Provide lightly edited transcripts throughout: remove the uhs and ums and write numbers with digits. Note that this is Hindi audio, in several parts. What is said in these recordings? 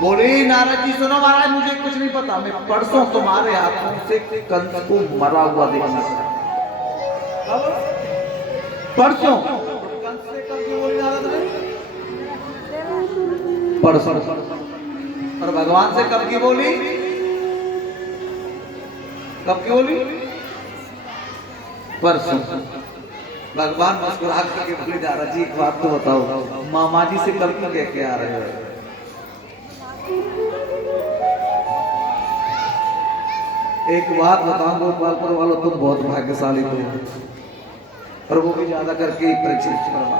बोले नारद जी सुनो महाराज, मुझे कुछ नहीं पता, मैं परसों तुम्हारे हाथों से कंस को मरा हुआ देखना चाहता। परसों कंस से कब की बोली नारद ने? परसों। और भगवान से कब की बोली? कब की बोली? परसों। भगवान मुस्कुरा करके बोले नारद जी एक बात तो बताओ, मामा जी से कब की कह के आ रहे हो? एक बात बताऊं गोपालपुर वालों, तुम बहुत भाग्यशाली थे, और वो भी ज्यादा करके परीक्षित करवा।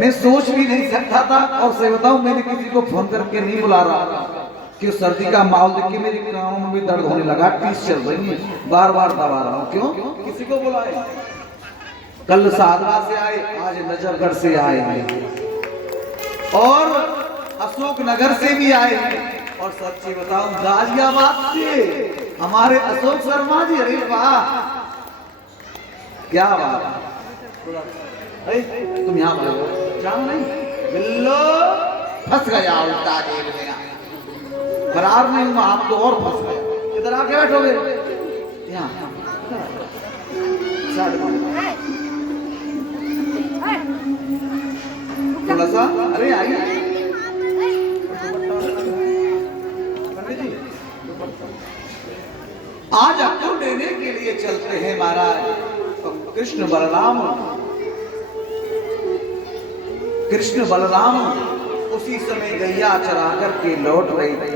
मैं सोच भी नहीं सकता था, और सही बताऊं मैंने किसी को फोन करके नहीं बुला रहा कि सर्दी का माहौल देख के मेरे कानों में भी दर्द होने लगा, टीस चल रही है, बार बार दबा रहा हूं। क्यों? किसी को बुलाए? कल साधना से आए, आज नजरगढ़ से आए हैं, और अशोक नगर से भी आए हैं, और सच्ची बताऊं गाजियाबाद से हमारे अशोक शर्मा जी। अरे वाह, क्या बात! तुम यहाँ बोलो, जानो नहीं, बिल्लो फंस गया, उल्टा जेल में फरार नहीं हुआ, आप तो और फंस गए। इधर आके बैठोगे यहाँ थोड़ा सा। अरे आइए आज आपको लेने के लिए चलते हैं महाराज। तो कृष्ण बलराम उसी समय गैया चरा करके लौट रहे थे।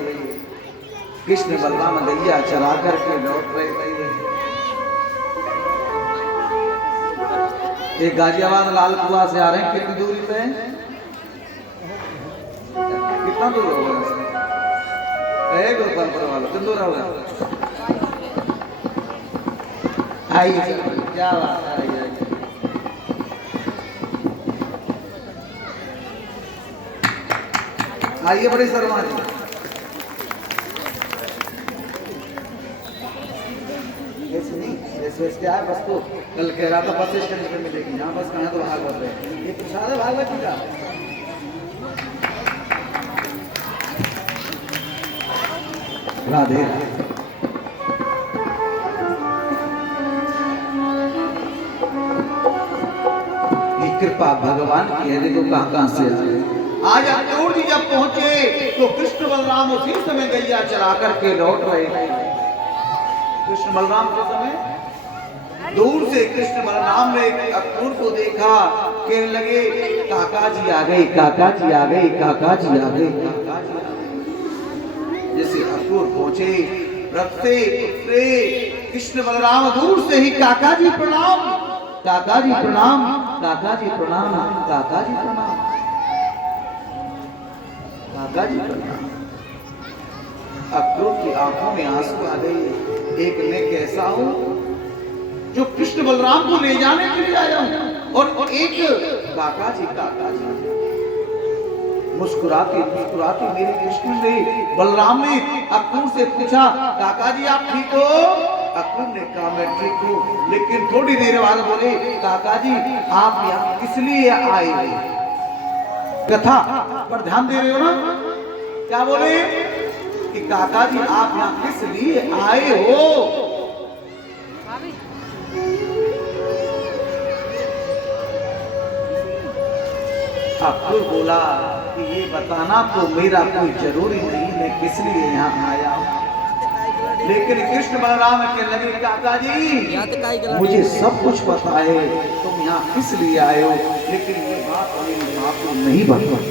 कृष्ण बलराम गैया चरा करके लौट रहे थे। एक गाजियाबाद लालकुआ से आ रहे हैं, कितनी दूरी पे? कितना दूर होगा? गोपालपुर वाला कितना दूर होगा? आइए, क्या बात है। आइए बड़े शर्मा जी। ऐसे नहीं, ऐसे क्या है, बस तो कल कह रहा था बस स्टैंड पे मिलेगी, यहाँ बस कहाँ तो भाग बढ़ रहे हैं। ये प्रसाद है भागवत जी का। राधे कृपा भगवान की है। देखो कहां से आज अक्रूर जी जब पहुंचे तो कृष्ण बलराम उसी समय गैया चरा करके लौट रहे थे। कृष्ण बलराम के समय दूर से कृष्ण बलराम ने अक्रूर को देखा, कहने लगे काका जी आ गए, काका जी आ गए, काका जी आ गए, काका जी आ गए। जैसे अक्रूर पहुंचे रथ से उतरे, कृष्ण बलराम दूर से ही काका जी प्रणाम, काका जी प्रणाम, काका जी प्रणाम, काका जी प्रणाम, काका जी प्रणाम। अक्रूर की आंखों में आंसू आ गए। एक मैं कैसा हूं जो कृष्ण बलराम को ले जाने के लिए आया हूं, और एक काका जी, काका जी। मुस्कुराते मुस्कुराते मेरे कृष्ण ने, बलराम ने अक्रूर से पूछा, काका जी आप ठीक हो? अक्रूर ने कहा मैं ठीक हूँ, लेकिन थोड़ी देर बाद बोले, काका जी आप यहाँ किस लिए आए हो? कथा पर ध्यान दे रहे हो ना? क्या बोले कि काका जी आप यहाँ किस लिए आए हो? अक्रूर बोला कि ये बताना तो मेरा कोई जरूरी नहीं, मैं किस लिए यहाँ आया हूँ। लेकिन कृष्ण बलराम के लगे, काका जी मुझे सब कुछ पता है, तुम यहाँ किस लिए आए हो, लेकिन ये बात मेरी माँ को नहीं बताई।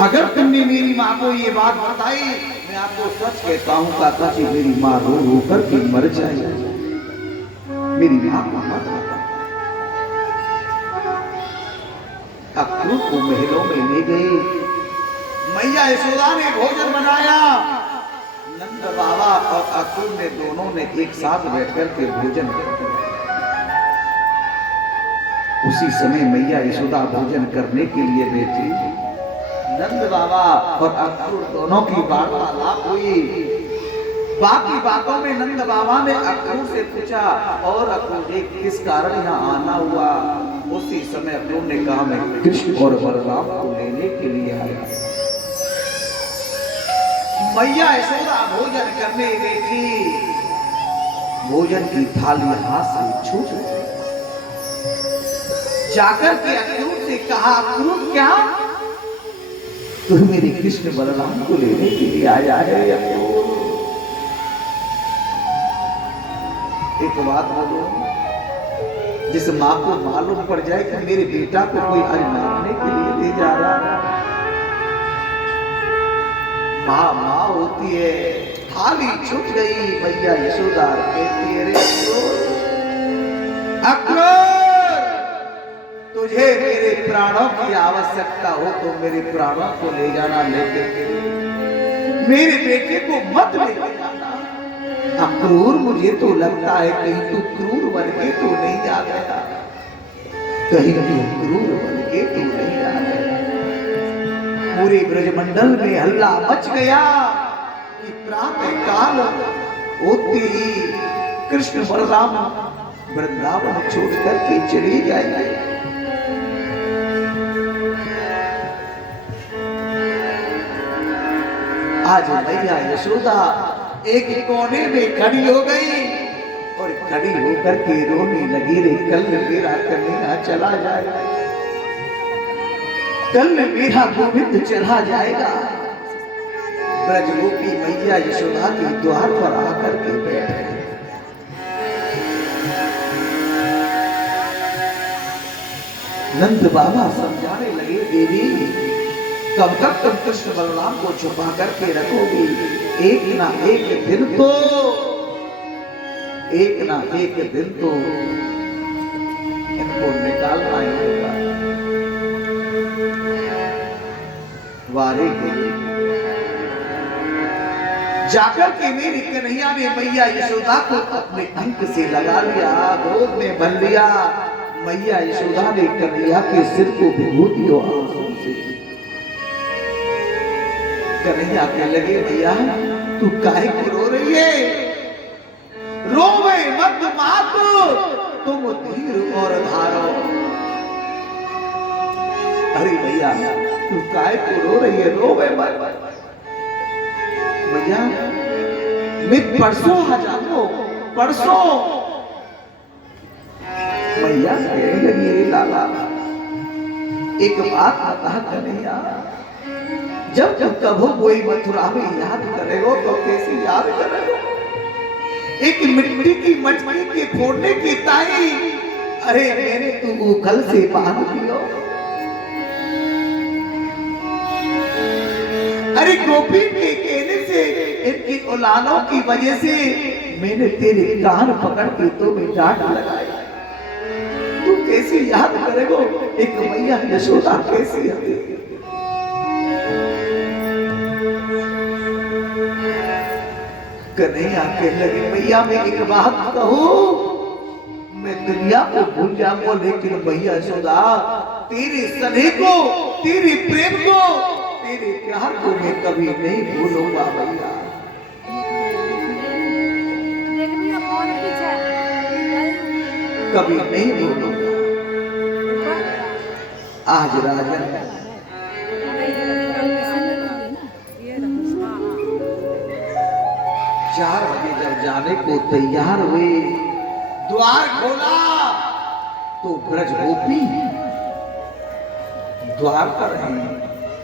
अगर तुमने मेरी माँ को ये बात बताई, मैं आपको सच कहता हूँ काका जी, मेरी माँ रो रो करके मर जाएगी। मेरी माँ को मत बता। अक्रूर को महलों में ले गए। मैया यशोदा ने भोजन बनाया। नंद बाबा और अक्रूर ने दोनों ने एक साथ बैठकर के भोजन किया। उसी समय मैया यशोदा भोजन करने के लिए बैठी। नंद बाबा और अक्रूर दोनों की वार्तालाप हुई। बाकी बातों में नंद बाबा ने अक्रूर से पूछा, और अक्रूर जी किस कारण यहाँ आना हुआ? उसी समय अक्रूर ने कहा, मैं कृष्ण और बलराम को लेने के लिए आया। मैया यशोदा भोजन करने बैठी, भोजन की थाली हाथ से छूट गई। जाकर के अक्रूर से कहा, अक्रूर क्या तू मेरे कृष्ण बलराम को लेने के लिए आया है? अक्रूर एक बात बोलो, जिस माँ को मालूम पड़ जाए कि मेरे बेटा को कोई आज मारने के लिए ले जा रहा है, माँ होती है। थाली छूट गई। मैया यशोदा कहती है, रे अक्रूर, तुझे मेरे प्राणों की आवश्यकता हो तो मेरे प्राणों को ले जाना, लेकर के मेरे बेटे को मत ले जाना। अक्रूर, मुझे तो लगता है कहीं तू क्रूर बन के तो नहीं आ गया, कहीं तू क्रूर बन के तो नहीं आ गया। पूरे ब्रजमंडल में हल्ला मच गया कि प्रातः काल होते ही कृष्ण बलराम वृंदावन छोड़ करके चले जाएंगे। आज मैया यशोदा एक कोने में खड़ी हो गई और खड़ी होकर के रोने लगी, रे कल मेरा कन्हैया चला जाएगा, कल मेरा गोविंद चला जाएगा। ब्रजगोपी मैया यशोदा के द्वार पर आकर के बैठ गए। नंद बाबा समझाने लगे, देवी कब तक तुम कृष्ण बलराम को छुपा करके रखोगी? एक ना एक दिन तो इनको निकालना ही होगा। वारे जाकर के मेरी कन्हैया ने मैया यशोदा को अपने अंक से लगा लिया, गोद में भर लिया। मैया यशोदा ने कन्हैया के सिर को विभूति और आंसू से, कन्हैया कहने लगे, भैया तू काहे को रो रही है? रोवे मत मात, तुम धीर और धारो। अरे भैया तू काहे को रो रही है? रोवे मत भैया, मैं परसों आ जाऊंगा, परसों। भैया कहने लगी, लाला एक बात बता कन्हैया, जब जब कभो कोई मथुरा में याद करेगो तो कैसे याद करेगो? एक मिट्टी की मटकी के फोड़ने की ताई, अरे मैंने तू कल से बांध दियो। अरे गोपी के कहने से, इनकी औलादों की वजह से मैंने तेरे कान पकड़ के तो मैं डांट लगाई, तू कैसे याद करेगो? एक मैया यशोदा कैसी है? कन्हैया कहने लगे, भैया मैं एक बात कहूं, मैं दुनिया को भूल जाऊंगा, लेकिन भैया यशोदा तेरे स्नेह को, तेरे प्रेम को, तेरे प्यार को मैं कभी नहीं भूलूंगा भैया। कभी नहीं भूलूंगा। आज राजन 4 बजे जब जाने को तैयार हुए, द्वार खोला तो ब्रजगोपी द्वार पर हैं।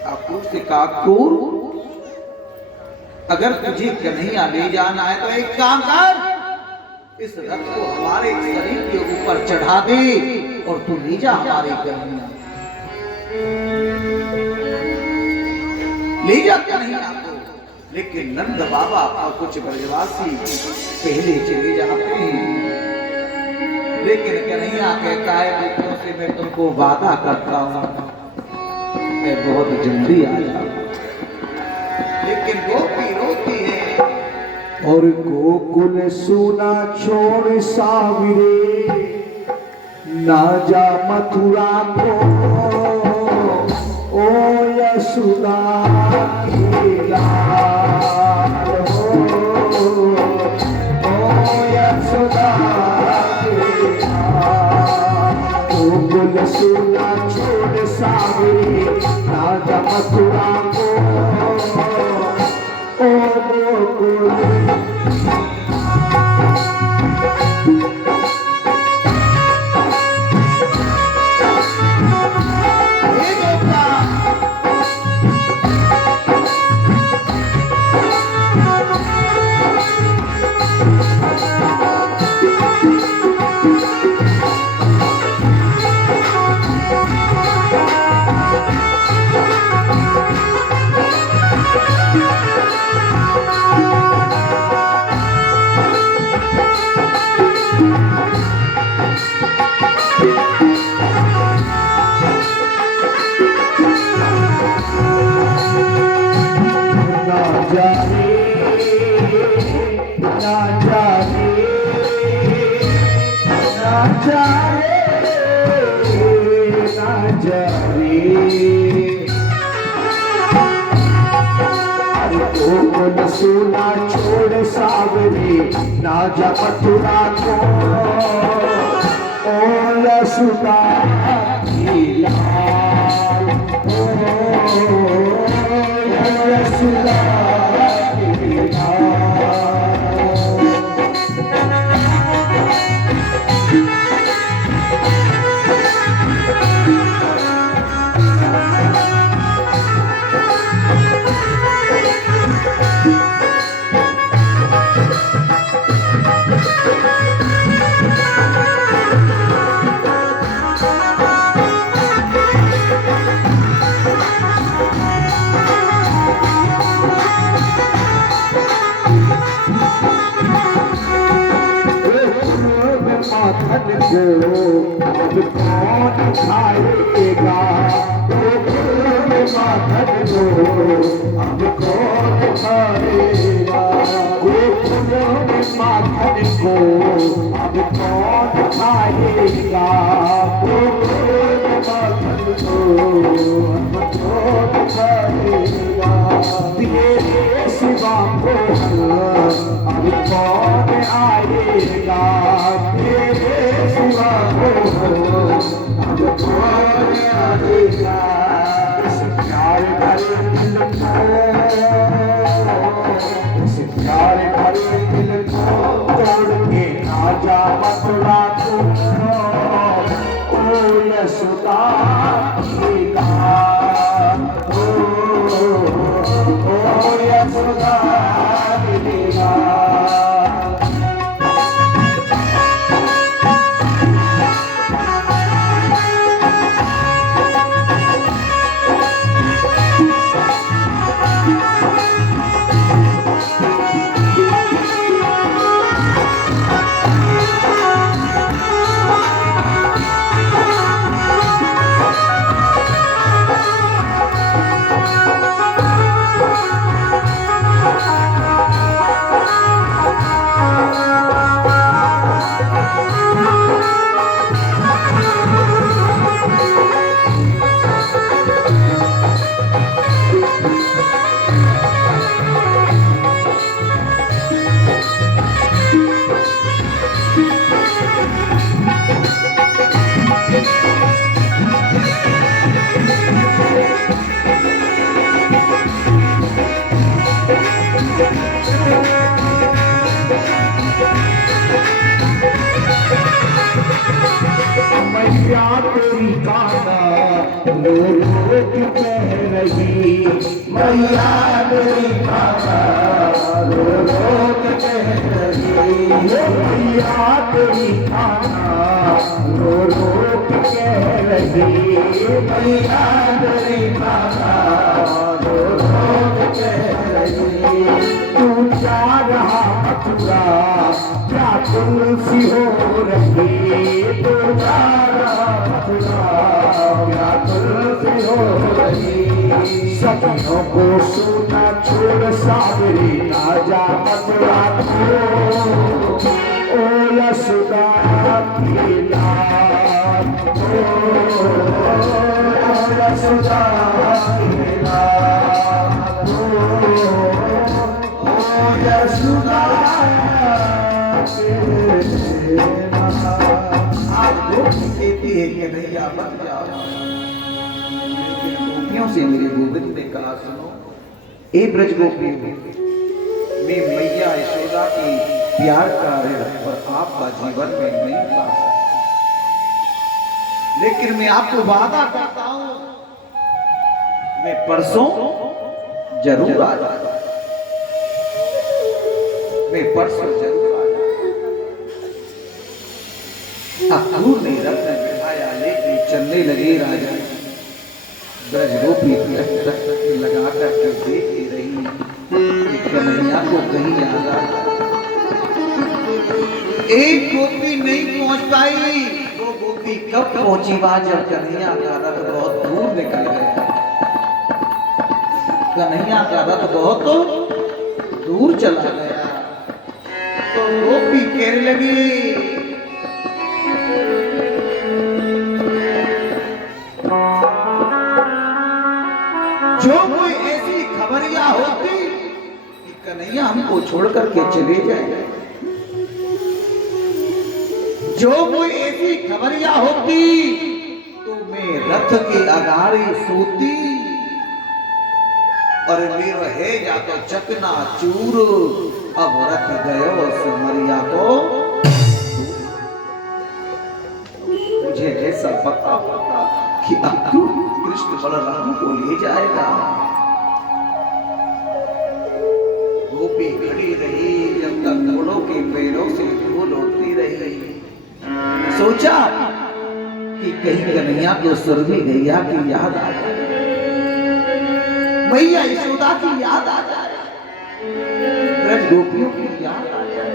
अक्रूर से कहा, अक्रूर अगर तुझे कन्हैया ले जाना है तो एक काम कर, इस रथ को हमारे शरीर के ऊपर चढ़ा दे और तू ले जा हमारे कन्हैया, ले जा कन्हैया को। लेकिन नंद बाबा और कुछ ब्रजवासी पहले चले जाते हैं, लेकिन कन्हैया कहता है, मित्रों से मैं तुमको वादा करता हूं मैं बहुत जल्दी आ जाऊंगा। लेकिन गोपी रोती है, और गोकुल सुना छोड़ साविरे, ना जा मथुरा को ओ यशोदा की लाल हो, ओ यशोदा की लाल। गोकुल सुना छोड़ साविरे, ना जा मथुरा को ओ सोना छोड़ सावरी ना जा मथुरा को ओ यशोदा की लाल ओ यशोदा की लाल। माखन को अब कौन खाएगा, माखन को अब कौन खाएगा, माखन को अब कौन खाएगा, माखन को अब कौन खाएगा, तेरे सिवा को अब कौन आएगा, तेरे सिवा को अब कौन आएगा। इस प्यार भरे दिल को, इस प्यार भरे दिल को तोड़ के ना जा मथुरा को, ओ यशोदा की लाल, ओ यशोदा की लाल। मैया तेरी काना रो रो के कह रही, मैया तेरी काना रो रो के कह रही, मैया तेरी काना रो रो के कह रही, मैया तेरी काना रो रो के कह रही। तू जा रहा मथुरा क्या तुलसी हो रही, तू जा रहा मथुरा क्या तुलसी हो रही। सपनों को सोना छोड़ सावरी ना जा मथुरा को, ओ यशोदा की लाल, ओ यशोदा की लाल, ओ यशोदा। आप लोग कहती है कि भैया मत जाओ, लेकिन गोपियों से मेरे गोविंद ने कहा सुनो, ए ब्रज गोपी मैं मैया यशोदा की प्यार का पर आपका जीवन में नहीं पा सकता, लेकिन मैं आपको वादा करता हूं मैं परसों जरूर आ जाऊंगा, मैं परसों जरूर आ जाऊंगा। अक्रूर ने रत्न बिठाया लेके चलने लगे राजा, ब्रज गोपी लगा कर के देखती रही कि कन्हैया को कहीं याद आ जाए। एक गोपी नहीं पहुंच पाई, वो गोपी कब पहुंची वहां जब कन्हैया का रथ बहुत दूर निकल गया। कन्हैया का रथ बहुत दूर चला गया तो गोपी कहने लगी, जो कोई ऐसी खबरिया होती कि कन्हैया हमको छोड़ करके चले जाए। जो कोई ऐसी खबरिया होती तो मैं रथ की अगाड़ी सोती, और मेरो है या तो चकना चूर, अब रथ गयो सिमरिया को। मुझे ऐसा पता कि अब कृष्ण बलराम को ले जाएगा। गोपी खड़ी रही जब तक घोड़ों के पैरों से धूल उड़ती रही। सोचा कि कहीं कन्हैया को सुरभि गैया की याद आ जाए, मैया यशोदा की याद आ जाए, ब्रज गोपियों की याद आ जाए।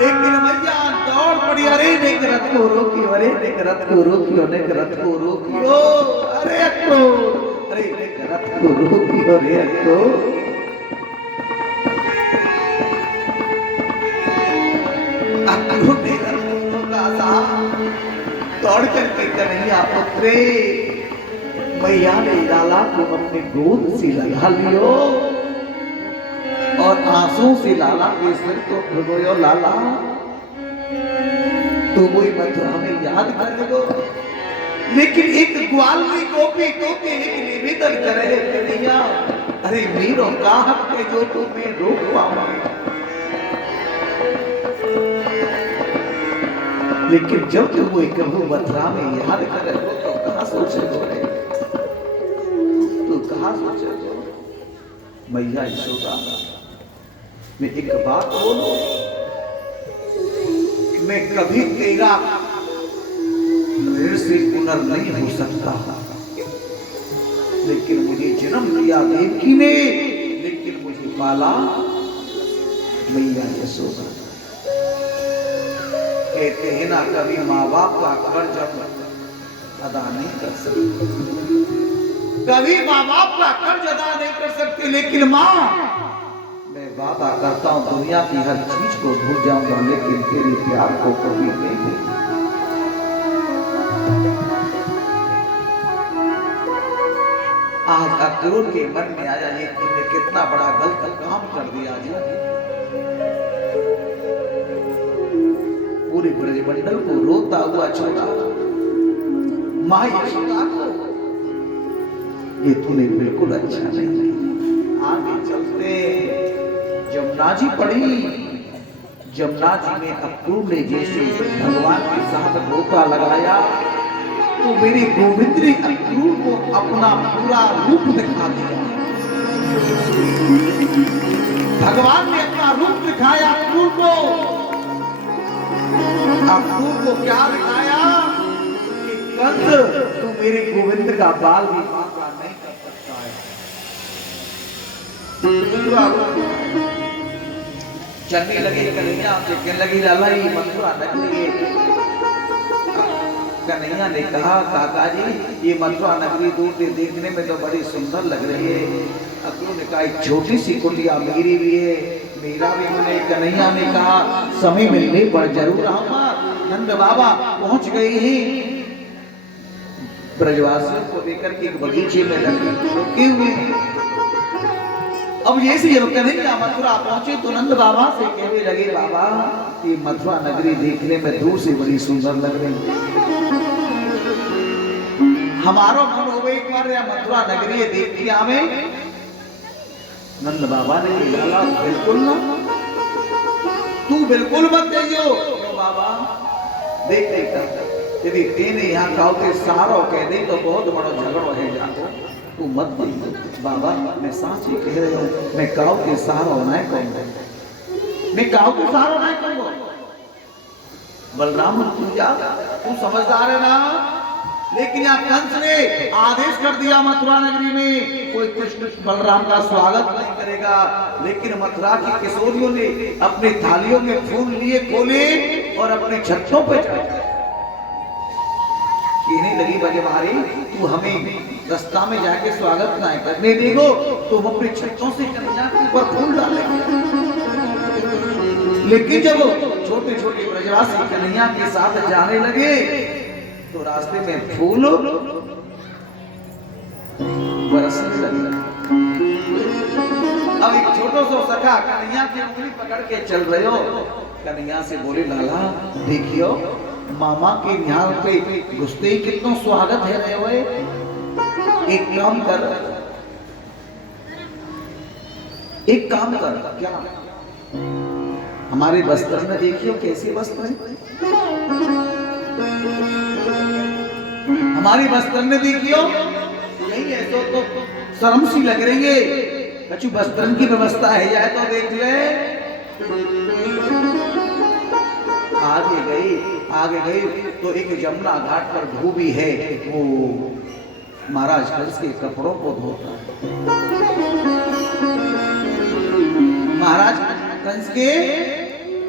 लेकिन मैया दौड़ पड़ी, अरे देख रथ को रोकियो, अरे देख रथ को रोकियो, देख रथ को रोकियो, अरे अक्को, अरे देख रथ को रोकियो, अरे अक्को। दौड़ करके कन्हैया उतरे। मैया ने लाला को अपने गोद से लगा लियो और आंसू से लाला के सिर को भिगोयो। लाला तो वही मथुरा में याद कर लो, लेकिन एक ग्वाली गोपी को एक निवेदन करे कन्हैया, अरे मीरो का हक है जो तुम्हें रोक पावा, लेकिन जब तुम वो कभी मथुरा में याद करे हो तो कहाँ सोचे हो, तो कहाँ सोचे हो। मैया यशोदा मैं एक बात बोलो, मैं कभी तेरा ऋण से पुनर् नहीं हो सकता, लेकिन मुझे जन्म दिया देवकी ने, लेकिन मुझे पाला मैया यशोदा। कहते हैं ना, कभी माँ बाप का कर्ज अदा नहीं कर सकते, कभी माँ बाप का कर्ज अदा नहीं कर सकते, लेकिन माँ मैं वादा करता हूँ दुनिया की हर चीज को भूल जाऊंगा, लेकिन तेरे प्यार को कभी नहीं भूलूंगा। आज अक्रूर के मन में आया ये कितना बड़ा गलत काम कर दिया जी। पूरे ब्रजमंडल को रोता हुआ छोड़ा, माँ यशोदा को ये तूने बिल्कुल अच्छा नहीं किया। आगे चलते जमुना जी पड़ी, जमुना जी में अक्रूर ने जैसे भगवान के साथ रोता लगाया तो मेरे गोविंद ने अक्रूर को अपना पूरा रूप दिखा दिया। भगवान ने अपना रूप दिखाया अक्रूर को। अक्रूर को क्या दिखाया कि कंस तू मेरे गोविंद का बाल भी पापा नहीं कर सकता है। चलने लगे कन्हैया, कहने लगी लाला ये मथुरा नगरी है। कन्हैया ने कहा काका जी ये मथुरा नगरी दूर से देखने में तो बड़ी सुंदर लग रही है। अक्रूर ने कहा एक छोटी सी कुटिया मेरी भी है, मेरा भी मुझे। कन्हैया ने कहा समय मिलने पर जरूर आऊंगा। नंद बाबा पहुंच गए ही ब्रजवासियों को लेकर के एक बगीचे में रुके हुए। अब जैसे जब कन्हैया मथुरा पहुंचे तो नंद बाबा से कहने लगे बाबा ये मथुरा नगरी देखने में दूर से बड़ी सुंदर लग रही है, हमारो मन हो एक बार या मथुरा नगरी देख के आवे। नंद बाबा ने कहा बिल्कुल ना, तू बिल्कुल मत जाइयो बाबा। देख यदि तेने यहाँ कहते सारो कह दे तो बहुत बड़ा झगड़ो है जाको, तू मत जाइयो बाबा। मैं सांच ही कह रही हूँ, मैं काऊ के सारो नहीं कहूँगा, मैं काऊ के सारो नहीं कहूँगा। बलराम तू जा, तू समझदार है ना। लेकिन यहाँ कंस ने आदेश कर दिया मथुरा नगरी में कोई कृष्ण बलराम का स्वागत नहीं करेगा। लेकिन मथुरा की किशोरियों ने अपनी थालियों में फूल लिए खोले और अपने छतों पर चढ़े। कहने लगी बजवारी तू हमें रास्ता में जाके स्वागत ना करने देगो तो हम अपने छतों से कन्हैया के ऊपर फूल डालेंगे। लेकिन जब छोटे छोटे ब्रजवासी कन्हैया के साथ जाने लगे तो रास्ते में फूल बरसने लगे। अब एक छोटो सो सखा कन्हैया की उंगली पकड़ के चल रहे हो। कन्हैया से बोले लाला देखियो मामा के यहाँ पे घुसते ही कितना स्वागत है रहे हुए। एक काम कर क्या हमारे वस्त्र में देखियो कैसे वस्त्र है। हमारी वस्त्र में देखियो यही है तो शर्म सी लग रही है। बच्चू वस्त्र की व्यवस्था है जाए तो देख ले। आगे गई तो एक जमुना घाट पर धोबी है, वो महाराज कंस के कपड़ों को धोता है। महाराज कंस के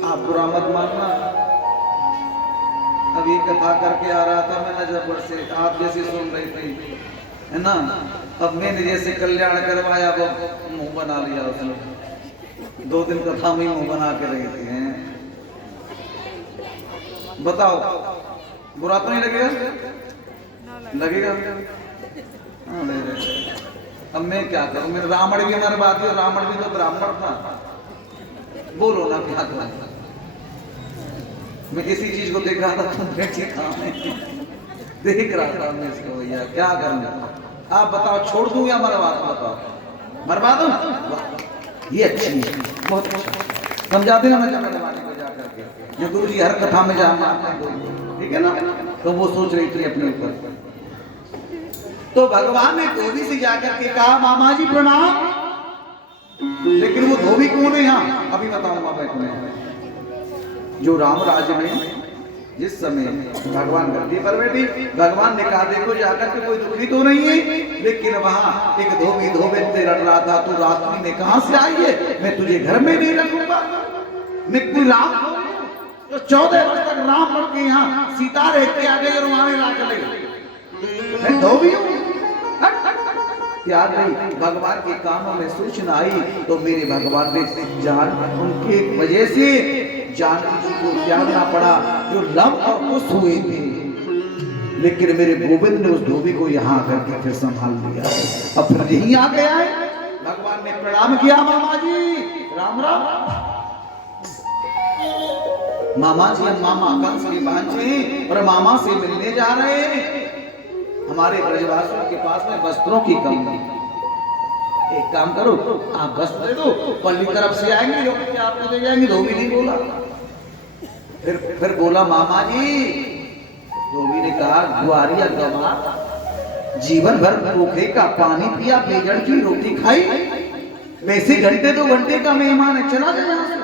आप बुरा मत मानना। अब ये कथा करके आ रहा था मैं नजरपुर से, आप जैसे सुन रही थी है ना। अब मैंने जैसे कल्याण करवाया वो मुंह बना लिया उसने। 2 दिन कथा में मुंह बना के रही थी। बताओ बुरा तो नहीं लगेगा? लगेगा। हाँ ले रहे। अब मैं क्या करूं, मेरे रावण भी हमारे बात है, रावण भी तो ब्राह्मण था। बोलो ना क्या करूं। मैं इसी चीज को देख रहा था देख रहा था मैं इसको। भैया क्या करूं, आप बताओ छोड़ दूं या मरवा दूं? बताओ मरवा दूं? ये अच्छी बहुत अच्छा समझा देना मैं मरवाने को जा करके। जो गुरु जी हर कथा में जा मारते हैं ठीक है ना, तो वो सोच रही थी अपने ऊपर। तो भगवान ने धोबी से जाकर के कहा मामा जी प्रणाम। लेकिन वो धोबी कौन है यहाँ अभी बताऊंगा मैं तुम्हें। जो राम राज्य में जिस समय भगवान गद्दी पर बैठी, भगवान ने कहा देखो जाकर के कोई दुखी तो नहीं है। लेकिन वहां एक धोबी धोबे से लड़ रहा था, तू रात्रि में कहां से आई है, मैं तुझे घर में नहीं रखूंगा। मैं कोई राम तो 14 वर्ष तक राम बन के यहाँ सीता रहते आ गई और वहां ला चले गए। मैं धोबी हूँ त्याग नहीं। भगवान के कामों में सूचना आई तो मेरे भगवान ने जान उनके वजह से जानकी जी को त्यागना पड़ा जो लव और कुश हुए थे। लेकिन मेरे गोविंद ने उस धोबी को यहाँ करके फिर संभाल लिया। अब फिर यही आ गया है। भगवान ने प्रणाम किया मामा जी राम राम। मामा जी हम मामा कंस के भांजे और मामा से मिलने जा रहे हैं। हमारे ब्रजवासियों के पास में वस्त्रों की कमी। एक काम करो आप वस्त्र दे दो, पल्ली तरफ से आएंगे जो कि आपको दे जाएंगे। धोबी नहीं बोला। फिर बोला मामा जी। धोबी ने कहा गुआरिया गंवार जीवन भर पोखरे का पानी पिया, बेजड़ की रोटी खाई, वैसे घंटे 2 घंटे का मेहमान है, चला जाए यहाँ से।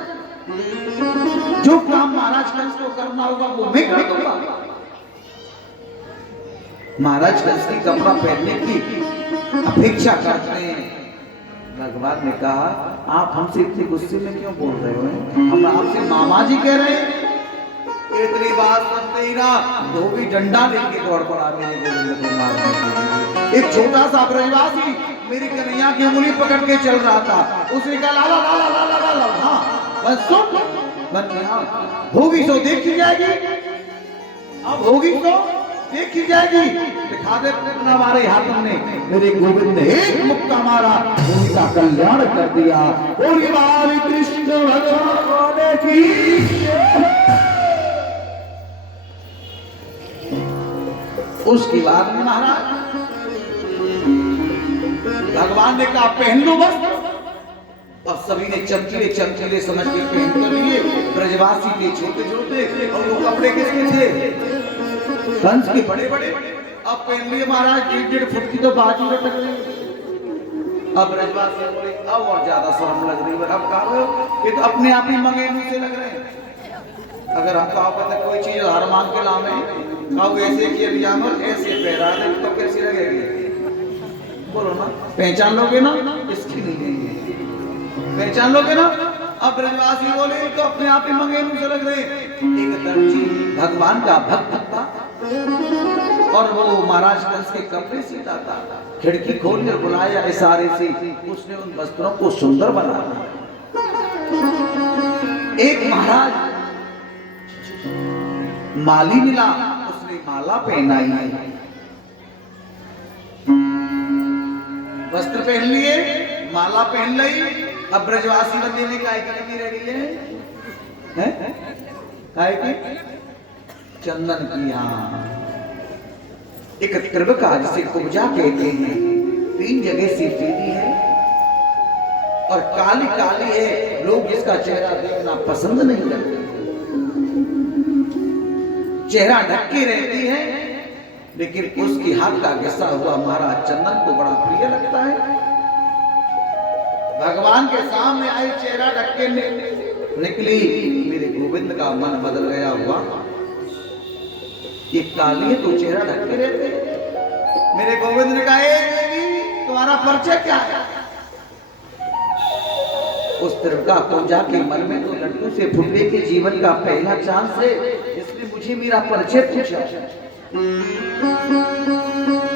जो काम महाराज कंस को करना होगा वो मैं कर दूंगा। महाराज कंस की कपड़ा पहनने की अपेक्षा करते हैं। भगवान ने कहा आप हमसे इतने गुस्से में क्यों बोल रहे हो? हम आपसे मामा जी कह रहे हैं। इतनी बात सुनते ही ना धोबी डंडा लेके दौड़ पड़ा मेरे गोविंद को मारने के लिए। एक छोटा सा ब्रजवासी मेरी कन्हैया की उंगली पकड़ के चल रहा था। उसने कहा लाला लाला लाला लाला। हाँ बस सुन होगी तो देखी जाएगी। अब होगी तो देखी जाएगी। दिखा दे हमारे हाथों ने। मेरे गोविंद ने एक मुक्का मारा, उनका कल्याण कर दिया। बोली बाली कृष्ण भगवान की। उसके बाद में महाराज भगवान ने कहा पहन लो वस्त्र। अब सभी ने चमकीले चमकीले समझ के पहन कर लिए। ब्रजवासी थे छोटे छोटे और वो कपड़े किसके थे? कंस के बड़े बड़े। अब पहन लिए महाराज 1.5 फुट की तो बाजू लटक गई। अब ब्रजवासी बोले अब और ज्यादा शर्म लग रही है। अब कहा ये तो अपने आप ही मंगेलू से लग रहे हैं। अगर हम कहा पता कोई चीज हार मांग के लावे अब ऐसे किए बिजामर ऐसे पहरा दे तो कैसी लगेगी? बोलो ना पहचान लोगे ना? इसकी नहीं देंगे पहचान लोगे ना? अब ब्रजवासी बोले तो अपने आप ही मंगेलू से लग रहे। एक दर्जी भगवान का भक्त था और वो महाराज कंस के कपड़े सीता था। खिड़की खोलकर बुलाया इशारे से, उसने उन वस्त्रों को सुंदर बना दिया। एक महाराज माली मिला, उसने माला पहनाई। वस्त्र पहन लिए, माला पहन ली अब ब्रजवासी बनने में काय की कमी रह गई है? काय की? चंदन की। हाँ, एक त्रिभुजा जिसे कुब्जा कहते हैं, 3 जगह से फैली है और काली काली है, लोग इसका चेहरा देखना पसंद नहीं करते। चेहरा ढक के रहती है, लेकिन उसकी हाथ का घिसा हुआ महाराज चंदन को बड़ा प्रिय लगता है। भगवान के सामने आई, चेहरा ढक के निकली, मेरे गोविंद का मन बदल गया हुआ। ये काली है तो चेहरा ढक के रहते। मेरे गोविंद ने कहा, देवी तुम्हारा परिचय क्या है? उस त्रिभुजा को जाके मन में तो लड्डू से फुटने के जीवन का पहला चांस है, इसलिए मुझे मेरा परिचय पूछा।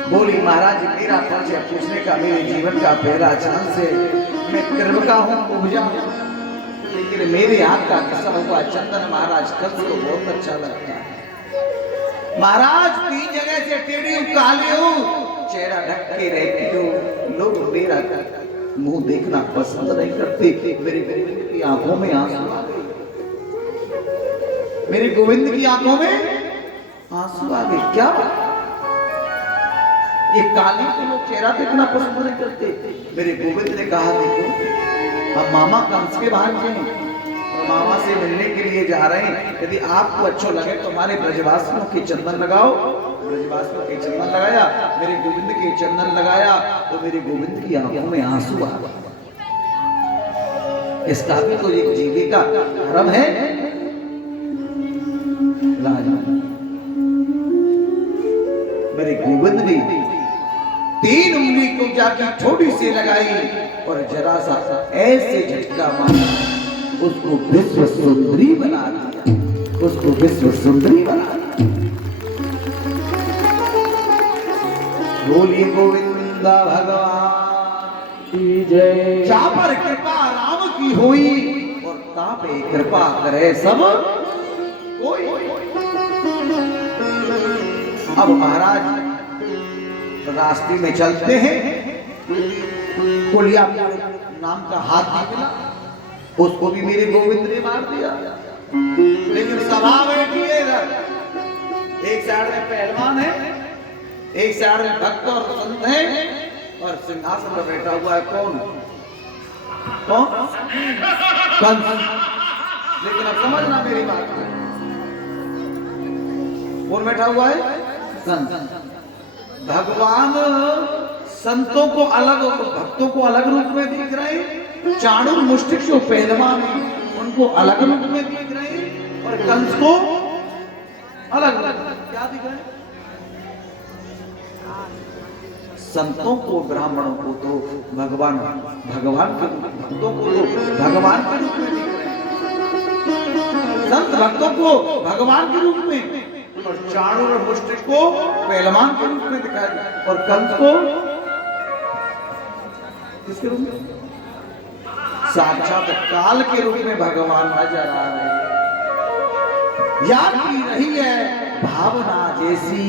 बोली, महाराज मेरा परिचय पूछने का मेरे जीवन का पहला चांस है। मैं त्रिभुजा हूँ, कुब्जा हूँ, लेकिन मेरे हाथ का घिसा हुआ चंदन महाराज कंस को बहुत अच्छा लगता है। महाराज 3 जगह से टेढ़ी हूँ, काली हूँ, चेहरा ढक के रहती हूँ, लोग मेरा मुंह देखना पसंद नहीं करते। मेरे गोविंद की आंखों में आंसू आ गए, मेरे गोविंद की आंखों में आंसू आ गए। क्या ये काली को लोग चेहरा देखना पसंद नहीं करते? मेरे गोविंद ने कहा, देखो हम मामा कंस के भांजे हैं और मामा से मिलने के लिए जा रहे हैं। यदि आपको अच्छा लगे तो हमारे ब्रजवासियों के चंदन लगाओ। ब्रजवासियों के चंदन लगाया, मेरे गोविंद के चंदन लगाया, तो मेरे गोविंद की आंखों में आंसू आ गए। इसका भी तो एक जीवे का धर्म है। राजा मेरे गोविंद ने 3 उंगली को जाके थोड़ी सी लगाई और जरा सा ऐसे झटका मारा, उसको विश्व सुंदरी बना दिया, उसको विश्व सुंदरी बना दिया। बोलिए गोविंदा भगवान की जय। जहाँ पर कृपा राम की हुई और तापे कृपा करे सब कोई। अब महाराज रास्ते में चलते हैं, कुलिया नाम का हाथी मिला, उसको भी मेरे गोविंद ने मार दिया। लेकिन सभा बैठी है इधर, एक साइड में पहलवान है, एक साइड में भक्त और संत है, और सिंहासन पर बैठा हुआ है कौन? कंस। लेकिन अब समझना मेरी बात, कौन बैठा हुआ है? कंस। भगवान संतों को अलग और भक्तों को अलग रूप में दिख रहे हैं। चाणूर मुष्टिक जो पहलवान है उनको अलग रूप में दिख रहे हैं, और कंस को अलग क्या दिख रहे हैं? संतों को, ब्राह्मणों को तो भगवान के, भक्तों को तो भगवान के रूप में दिख रहे हैं। संत भक्तों को भगवान के रूप में, और चाणूर और मुष्टिक को पहलवान के रूप में दिखाया, और कंस को किसके रूप में? साक्षात काल के रूप में भगवान नजर आ रहे हैं। याद की रही है भावना जैसी,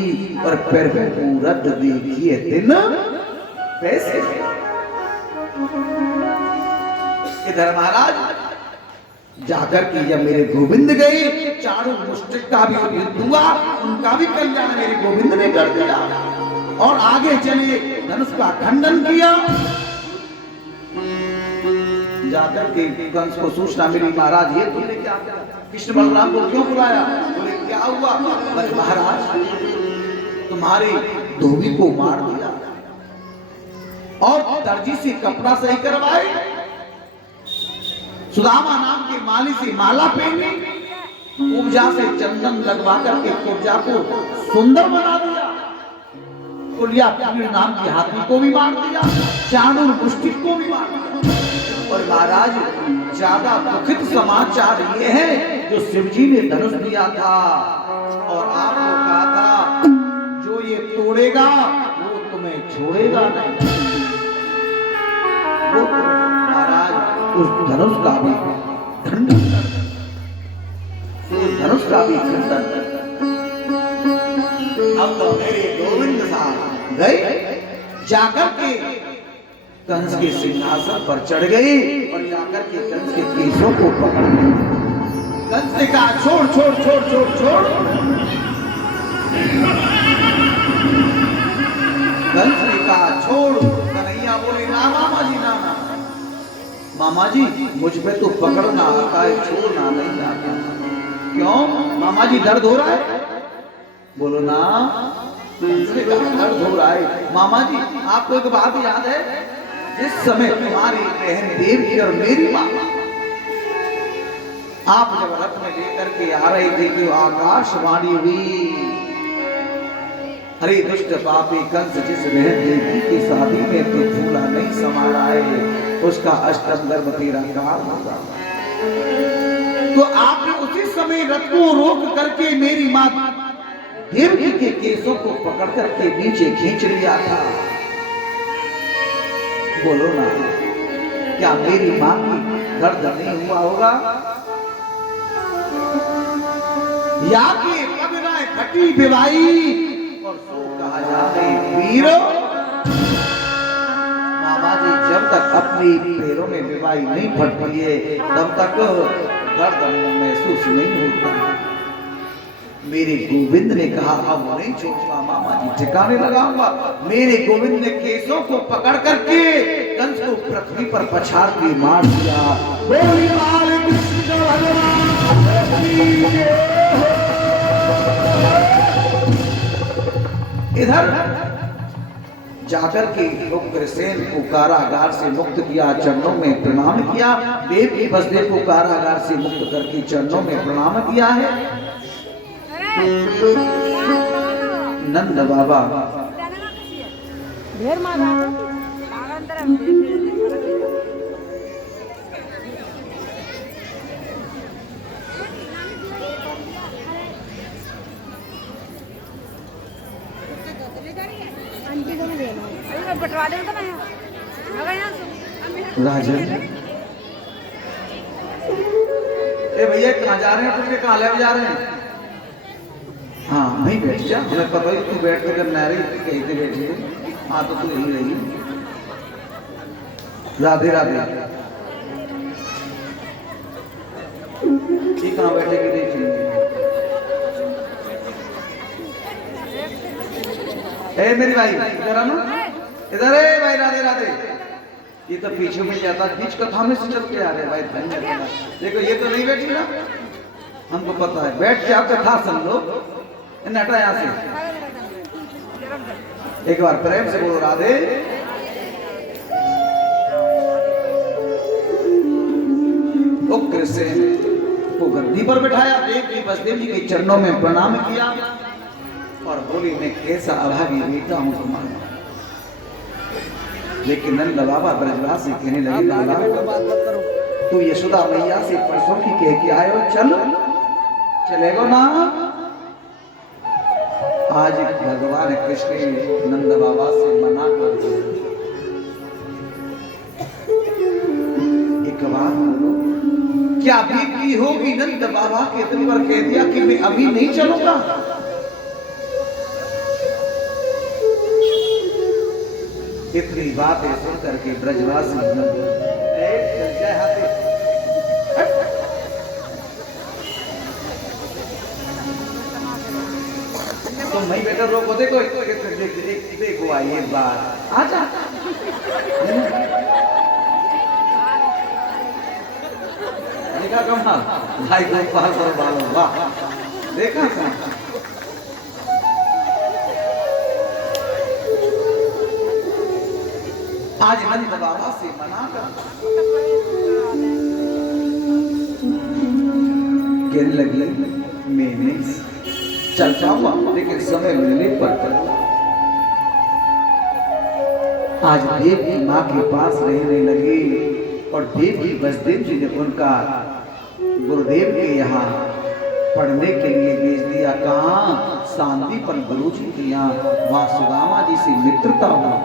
और फिर मूरत देखिए दिन वैसे। इधर महाराज जाकर के जब मेरे गोविंद गए, चाणूर मुष्टिक का भी युद्ध हुआ, उनका भी कल्याण मेरे गोविंद ने कर दिया, और आगे चले धनुष का खंडन किया। जाकर के कंस को सूचना मिली, महाराज ये तुमने क्या किया? कृष्ण बलराम को क्यों बुलाया? बोले क्या हुआ? अरे महाराज तुम्हारे धोबी को मार दिया और दर्जी से कपड़ा सही करवाए, सुदामा नाम के माली से माला पहनी, कुब्जा से चंदन लगवा करके कुब्जा को सुंदर बना दिया, कुलिया नाम के हाथी को भी मार दिया, चाणूर मुष्टिक को भी मार दिया। और महाराज ज्यादा दुखित समाचार ये है, जो शिवजी ने धनुष दिया था और आपको कहा था जो ये तोड़ेगा वो तुम्हें छोड़ेगा नहीं, वो महाराज उस धनुष का भी खंडन, उस धनुष का भी खंडन। अब तो मेरे गोविंद साहब गए, जाकर के कंस के सिंहासन पर चढ़ गई और जाकर के कंस के केसों को पकड़ ली। कंस ने कहा छोड़ छोड़ छोड़ छोड़ छोड़। कंस ने कहा छोड़। कन्हैया बोले ना मामा जी, ना ना मामा जी, मुझ पे तो पकड़ना आता है, छोड़ना नहीं आता। क्यों मामा जी, दर्द हो रहा है? बोलो ना। कंस ने कहा दर्द हो रहा है। मामा जी आपको एक बात याद है, जिस समय तुम्हारी बहन देवी और मेरी माँ आप जब रथ में लेकर के आ रही थी तो आकाशवाणी हुई, अरे दुष्ट पापी कंस, जिस बहन देवी की शादी में तो झूला नहीं समा रहा है उसका अष्टम गर्भ तेरा काल होगा। तो आपने उसी समय रथ को रोक करके मेरी माँ देवकी के केसों को पकड़ करके नीचे खींच लिया था। बोलो ना, क्या मेरी मां की दर्द नहीं हुआ होगा? या कि पगनाए फटी बिवाई और सो कहा जाते वीर। मामा जी जब तक अपनी पैरों में बिवाई नहीं फटती है तब तक दर्द महसूस नहीं होता। मेरे गोविंद ने कहा अब नहीं छोड़ूंगा मामा जी, ठिकाने लगाऊंगा। मेरे गोविंद ने केसों को पकड़ करके कंस को पृथ्वी पर पछाड़ के मार दिया। इधर जाकर के उग्रसेन को कारागार से मुक्त किया, चरणों में प्रणाम किया। देवी वसुदेव को कारागार से मुक्त करके चरणों में प्रणाम किया है। नंद बाबा ढेर मारा बटवा दे तो राजन, ए भैया कहाँ जा रहे हैं? तुम कहाँ ले जा रहे हैं? हाँ नहीं बैठ जा, हमें पता ही तू बैठ कर नारी कहीं से बैठी है। हाँ तो तू यही रही। राधे राधे। ठीक कहाँ बैठेगी देख लेंगे। ए मेरी भाई इधर आना, इधर है भाई। राधे राधे। ये तो पीछे में जाता, बीच का थामे से चल के आ रहे भाई। देखो ये तो नहीं बैठी ना, हमको पता है। बैठ के आपका था सुन लो, हटा यहाँ से। एक बार प्रेम से बोलो राधे। उग्रसेन को गद्दी पर बिठाया, देवी वसुदेव जी के चरणों में प्रणाम किया और बोली मैं कैसा अभागी बेटा हूं तुम्हारा। लेकिन नंद बाबा ब्रजवास से कहने लगे लाला तू यशोदा मैया से परसों की कह के आयो, चल चलेगो ना? आज भगवान कृष्ण नंद बाबा से मना कर दिया। एक बात बोलो, क्या बीती होगी नंद बाबा के दिल पर कह दिया कि मैं अभी नहीं चलूंगा? इतनी बातें सुन करके ब्रजवासी तो मैं बेटा रोको, देखो देखो आई एक बार आजा। देखा कमाल भाई गोपाल पर बालो, वाह देखा सा। आज नंद बाबा से मना कर कहने लगी मैं नहीं चल जाऊंगा, लेकिन समय मिलने पर आज देवी माँ के पास रहने लगी और देवी वसुदेव जी ने उनका गुरुदेव के यहाँ पढ़ने के लिए भेज दिया। कहाँ? शांतिपन गुरु जी के यहाँ। वहां सुदामा जी से मित्रता हुआ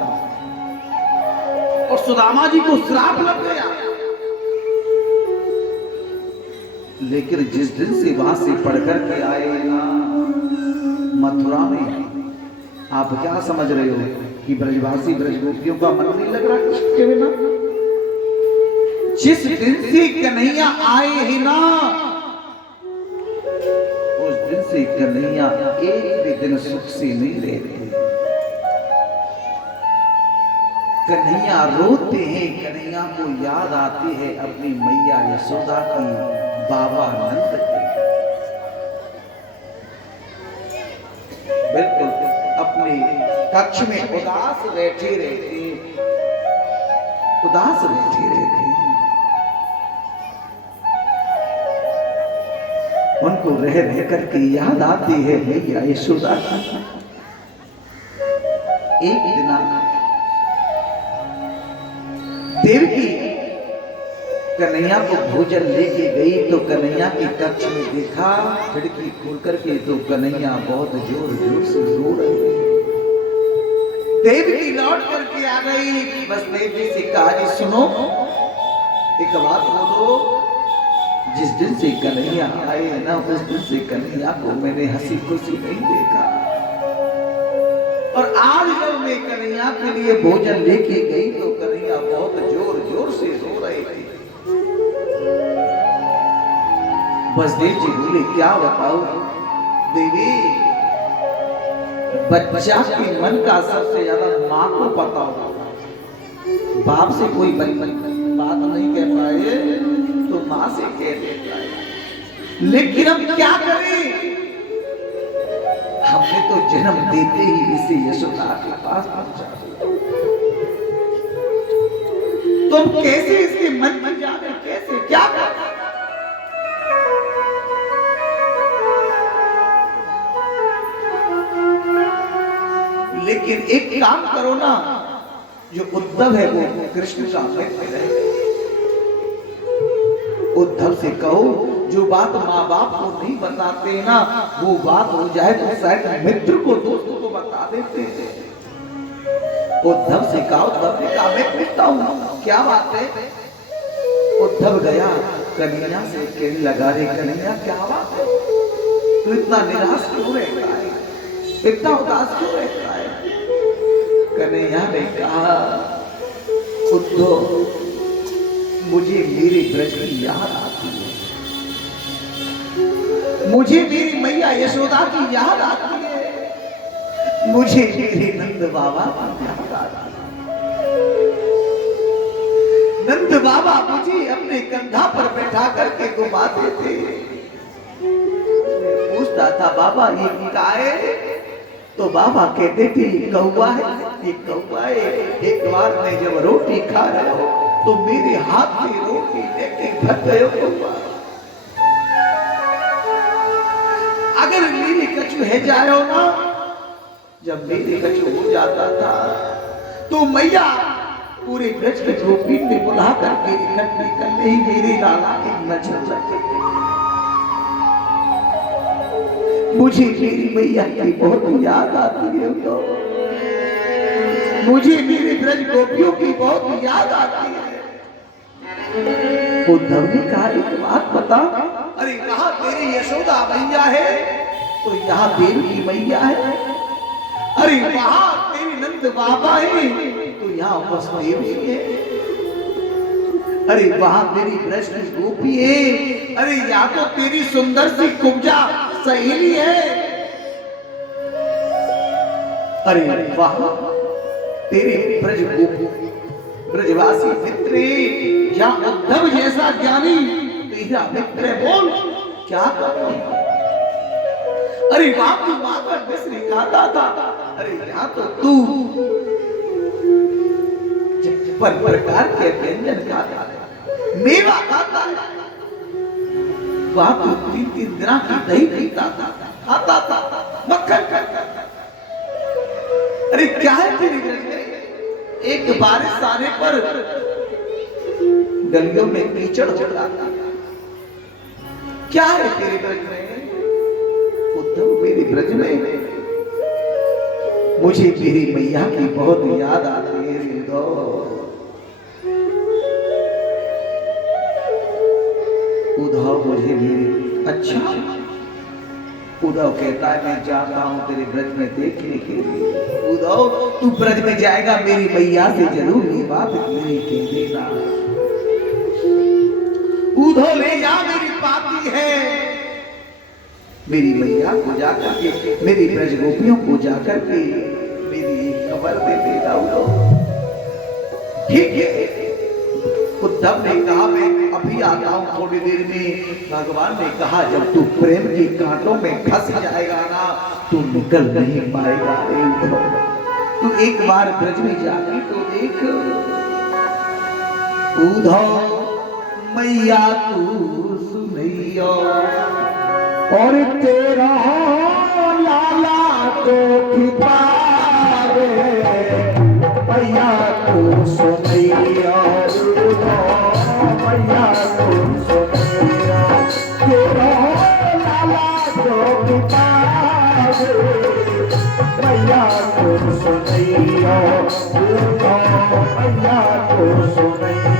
और सुदामा जी को श्राप लग गया। लेकिन जिस दिन से वहां से पढ़कर के आए ना मथुरा में, आप क्या समझ रहे हो? कि ब्रजवासी ब्रजगोपियों का मन नहीं लग रहा कृष्ण के बिना। जिस दिन से कन्हैया आए ही ना, उस दिन से कन्हैया एक भी दिन सुख से नहीं रह रहे। कन्हैया रोते हैं, कन्हैया को याद आती है अपनी मैया यशोदा की, बाबा नंद की। बिल्कुल अपने कक्ष में उदास बैठे रहते, उदास बैठे रहते। उनको रह रह करके याद आती है मैया यशोदा की। एक दिन देवकी कन्हैया को भोजन लेके गई तो कन्हैया के कक्ष में देखा, खिड़की खोल करके तो कन्हैया बहुत जोर जोर से रो रही है। देवकी लौट करके आ गई, बस देवी से कहा जी सुनो, एक बात बोलो, जिस दिन से कन्हैया आए है ना, उस दिन से कन्हैया को मैंने हंसी खुशी नहीं देखा, और आज जब मैं कन्हैया के लिए भोजन लेके गई तो कन्हैया बहुत जोर जोर से रो रहे थे। बसदेव जी बोले क्या बताओ देवी, बच्चा के मन का सबसे ज्यादा माँ को पता होगा। बाप से कोई बात नहीं कह पाए तो माँ से कह देता है, लेकिन हम क्या करें, हमने तो जन्म देते ही इसे यशोदा के पास पहुंचा दिया। तुम कैसे इसके मन में जाने, कैसे क्या करें? लेकिन एक काम करो ना, जो उद्धव है वो कृष्ण का मित्र है, उद्धव से कहो जो बात माँ बाप को नहीं बताते ना, वो बात हो जाए तो शायद मित्र को दोस्तों को बता देते हैं। उद्धव से कहा, उद्धव ने कहा मैं पूछता हूँ क्या बात है। उद्धव गया कन्हैया से कहने लगा, रे कन्हैया क्या बात है, तू इतना निराश क्यों रहता है, इतना उदास क्यों रहता है। कन्हैया ने कहा, उद्धव मुझे मेरे ब्रज की याद आती है, मुझे मेरी मैया यशोदा की याद आती है, मुझे मेरे नंद बाबा की याद आती है। नंद बाबा मुझे अपने कंधा पर बैठा करके घुमाते थे। मैं पूछता था बाबा ये क्या है, तो बाबा कहते थे कौवा है, ये कौवा है। एक बार मैं जब रोटी खा रहा हो तो मेरे हाथ से रोटी लेके भग गए कौवा। अगर मेरी कछु है जाओ ना, जब मेरी कछु हो जाता था तो मैया पूरे ब्रज के गोपी ने बुला करके इकट्ठी कर ली, मेरे लाला की नजर लग गई। मुझे मेरी मैया की बहुत याद आती है, तो मुझे मेरे ब्रज गोपियों की बहुत याद आती है। उद्धव ने कहा एक बात बता, अरे कहा तेरी यशोदा मैया है तो यहाँ देवी मैया है, अरे वहां तेरी नंद बाबा है तो यहाँ वसुदेव जी है, अरे वहां तेरी ब्रज की गोपी है, अरे यहाँ तो तेरी सुंदर सी कुब्जा सहेली है, अरे वहां तेरे ब्रज गोपी ब्रजवासी मित्र, जहां उद्धव जैसा ज्ञानी तेरा मित्र है, बोल क्या करो। अरे वहां तू मां का मिश्री खाता था, अरे यहाँ तो तू पर प्रकार के व्यंजन खाता है, मेवा खाता है, वहां तो 3-3 दिन की दही पीता था, खाता था, मक्खन खाता। अरे क्या है तेरी ब्रज में, एक बारिश आने पर गलियों में कीचड़ हो जाता, क्या है तेरे ब्रज में। उद्धव मेरे ब्रज में मुझे मेरी मैया की बहुत याद आती है। उद्धव मुझे मेरी, अच्छा उद्धव कहता है मैं जाता हूँ तेरे ब्रज में देखने के लिए। उद्धव तू ब्रज में जाएगा मेरी मैया से जरूर ये बात मेरी कह देना। उद्धव ले जा मेरी पाती है, मेरी मैया को जाकर के मेरी ब्रज गोपियों को जाकर के मेरी खबर दे देता। उद्धव ठीक है। उद्धव ने कहा मैं अभी आता हूं थोड़ी देर में। भगवान ने कहा जब तू प्रेम के कांटों में फंस जाएगा ना तू निकल नहीं पाएगा रे उद्धव। तू एक बार ब्रज में जाके तो देख। उद्धव मैया तू सुनैया और तेरा लाला तो खिपावे मैया को सुनैया मैया को सुनैया तेरा लाला तो खिपावे मैया को सुनैया मैया को सुनैया।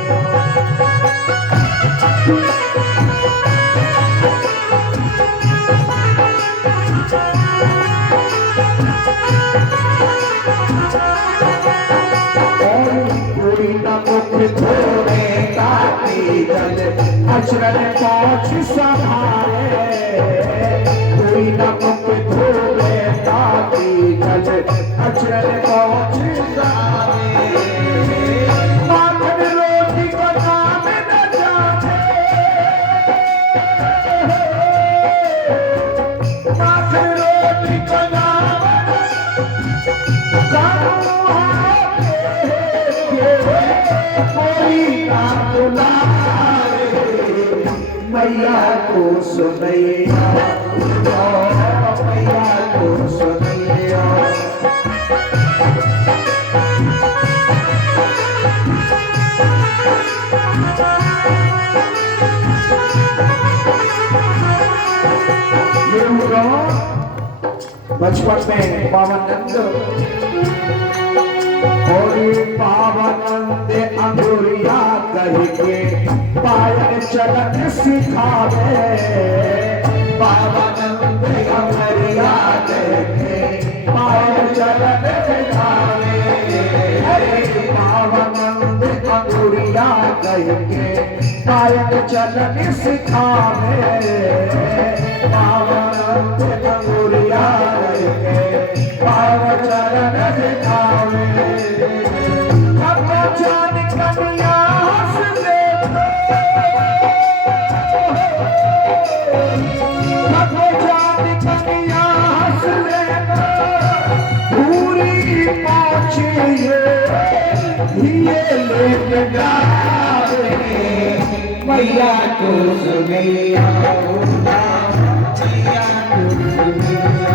थोड़े ताकि जल अचरन पहुँच संभाले कोई न मुख थोड़े ताकि जल अचरन पहुँच संभाले माखन रोटी को नाम न जाने माखन रोटी को नाम मैया को सुनैया मैया को सुनैया। बचपन में पावनंद और पावनंद अंगुरिया कह के पायल चलन सिखावे पावनंद अंगुरिया कह के पायल चलन सिखावे पावनंद अंगुरिया कह के पायल चलन सिखावे पावनंद अंगुरिया कह के पायल चलन सिखावे। जान कन्या हंसले जान कन्या हंसले पूरी पहुंचे ये लेके जावे मैया को सुनैया मैया को सुनैया।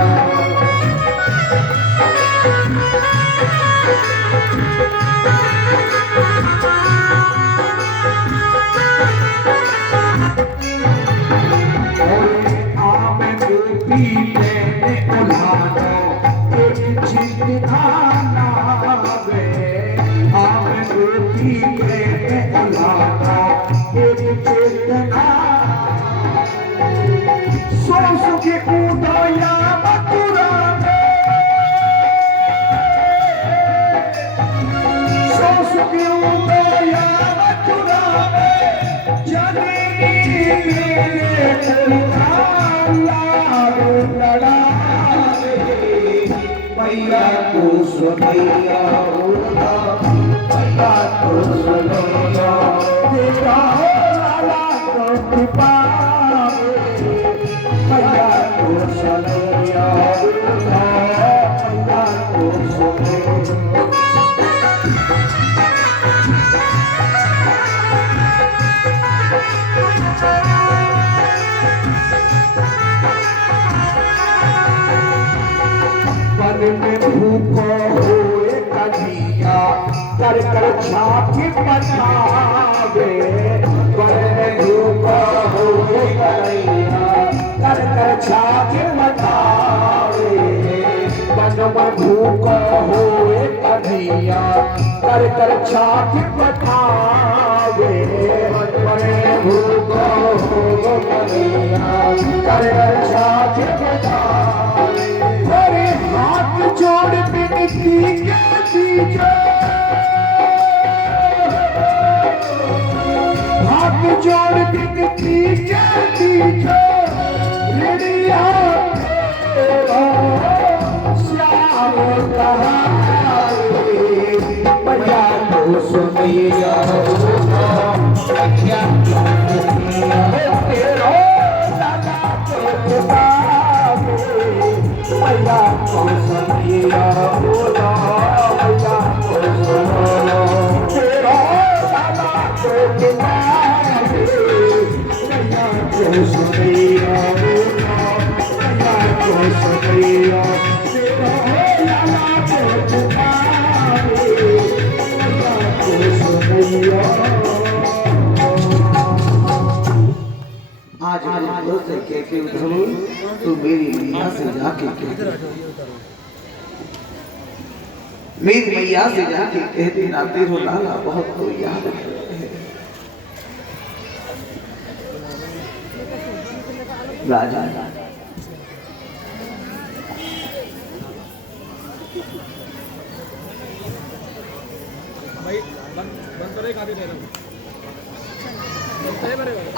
मैया को सुनैया मैया को सुनैया तेरा लाला को कृपा मैया को सुनैया मैया को सुनैया। भूखो हुए कन्हैया कर कर छाती पठावे भूखो हुए कन्हैया कर कर छाती पठावे मन में भूखो हुए कन्हैया कर कर छाती पठावे मन में भूखो हुए कन्हैया कर साथ बजावे अरे हाथ जोड़ बिनती कहती जो हाथ जोड़ बिनती कहती जो रिड़िया तेरा श्याम कहारे मैया तो सुनिया क्या तेरा लाला तो बाबे मैया तो सुनिया बोला मैया तो सुनो तेरा लाला तो बाबे मैया तो सुनिया बोला मैया तो सुनिया तेरा लाला तो बाबे मैया तो सुनिया आज मुझे से कहते उधर तू मेरी मैया से जाके कहते मेरी मैया से जाके कहते ना तेरो लाला बहुत तो याद है राजा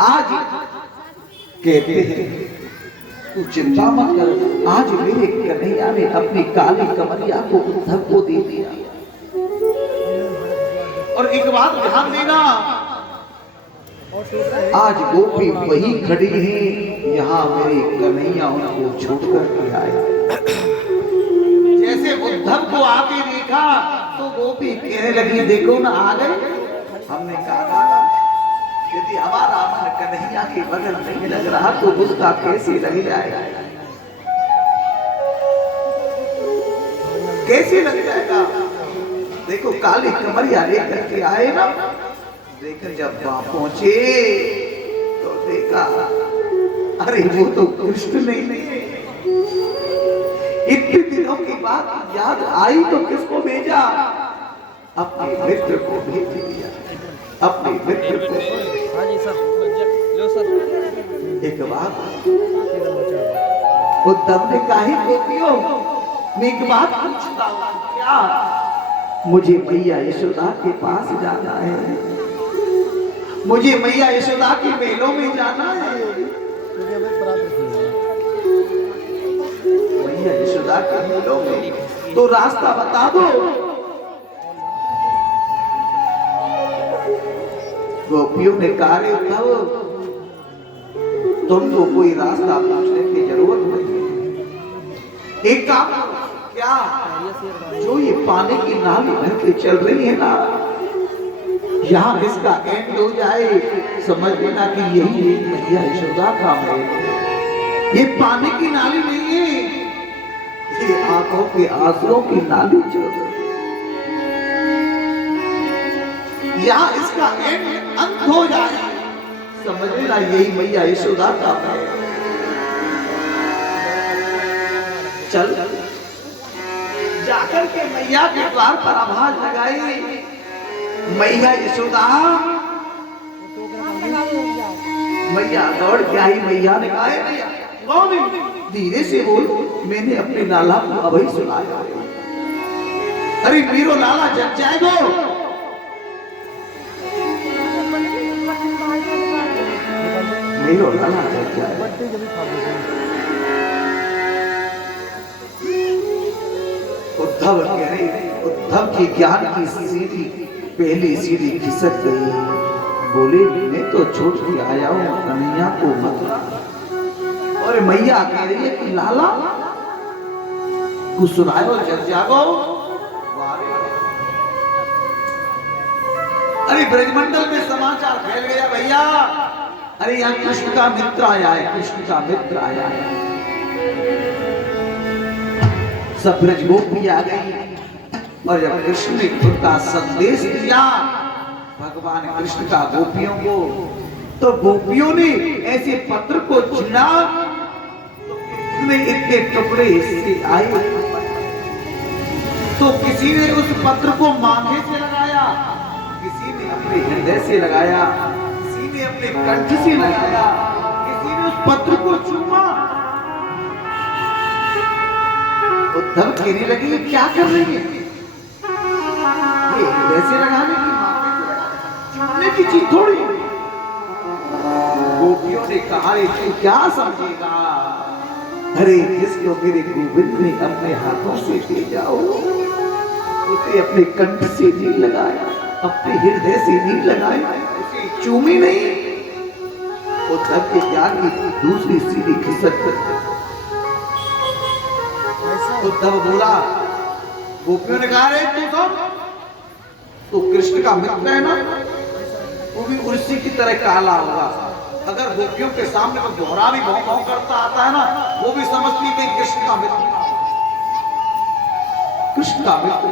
आज कहते हैं तू चिंता मत कर आज मेरे कन्हैया ने अपनी काली कमरिया को उद्धव को दे दिया और एक बात ध्यान देना आज गोपी वही खड़ी है यहाँ मेरे कन्हैया उनको छोड़कर के आया जैसे उद्धव को आके देखा तो गोपी कहने लगी देखो ना आ गए हमने कहा यदि हमारा मन कन्हैया के बगल नहीं लग रहा तो उसका कैसे लग जाएगा कैसे लग जाएगा देखो काली कमरिया लेकर के आए ना लेकर जब वहां पहुंचे तो देखा अरे वो तो कृष्ण नहीं है इतने दिनों की बात याद आई तो किसको भेजा अपने मित्र को भेज दिया अपने मित्र को एक बात उद्धव ने कहा गोपियों मैं एक बात पूछता हूं क्या मुझे मैया यशोदा के पास जाना है मुझे मैया यशोदा के मेलों में जाना है मैया यशोदा के मेलों में तो रास्ता बता दो गोपियों ने कहा उद्धव तुमको कोई रास्ता पूछने की जरूरत नहीं है एक काम क्या जो ये पानी की नाली भर के चल रही है ना यहाँ इसका एंड हो जाए समझ लेना कि यही एक मैया यशोदा का है ये पानी की नाली नहीं है ये आंखों के आंसुओं की नाली चल रही यहाँ इसका एंड अंत हो जाए समझ लेना यही मैया यशोदा का है चल जाकर के मैया के द्वार पर आवाज लगाई मैया यशोदा मैया दौड़ के आई मैया ने कहा मैया कौन है धीरे से बोल मैंने अपने लाला को अभी सुनाया अरे मेरो लाला जग जाएगो मेरो लाला जग जाएगा उद्धव कह रहे उद्धव की ज्ञान की सीढ़ी पहली सीढ़ी खिसक गई बोले मैं तो छोड़ के आया हूँ कन्हैया को मथुरा और मैया कह रही है कि लाला कुछ सुनाओ जग जागो अरे ब्रजमंडल में समाचार फैल गया भैया अरे यहाँ कृष्ण का मित्र आया है कृष्ण का मित्र आया है सब ब्रज गोपी आ गई और जब कृष्ण ने खुद का संदेश दिया भगवान कृष्ण का गोपियों को तो गोपियों ने ऐसे पत्र को चुना तो इतने टुकड़े हिस्से आए तो किसी ने उस पत्र को माथे से लगाया किसी ने अपने हृदय से लगाया किसी ने अपने कंठ से लगाया किसी ने उस पत्र को चूमा। उद्धव कहने लगे ये क्या कर रही है, ये वैसे लगाने की माथे से चूमने की चीज थोड़ी। गोपियों ने कहा तू क्या समझेगा, अरे जिसको मेरे गोविंद ने अपने हाथों से ले जाओ उसे अपने कंठ से नहीं लगाया, अपने हृदय से नहीं लगाया, उसे चूमी नहीं। उद्धव के ज्ञान की दूसरी सीढ़ी खिसक कर उद्धव बोला, गोपियों ने कहा रे तू तो कृष्ण का मित्र है ना, वो भी उसी की तरह काला होगा। अगर गोपियों के सामने कोई दोहरा भी भौं भौं करता आता है ना, वो भी समझती थी कृष्ण का मित्र, कृष्ण का मित्र।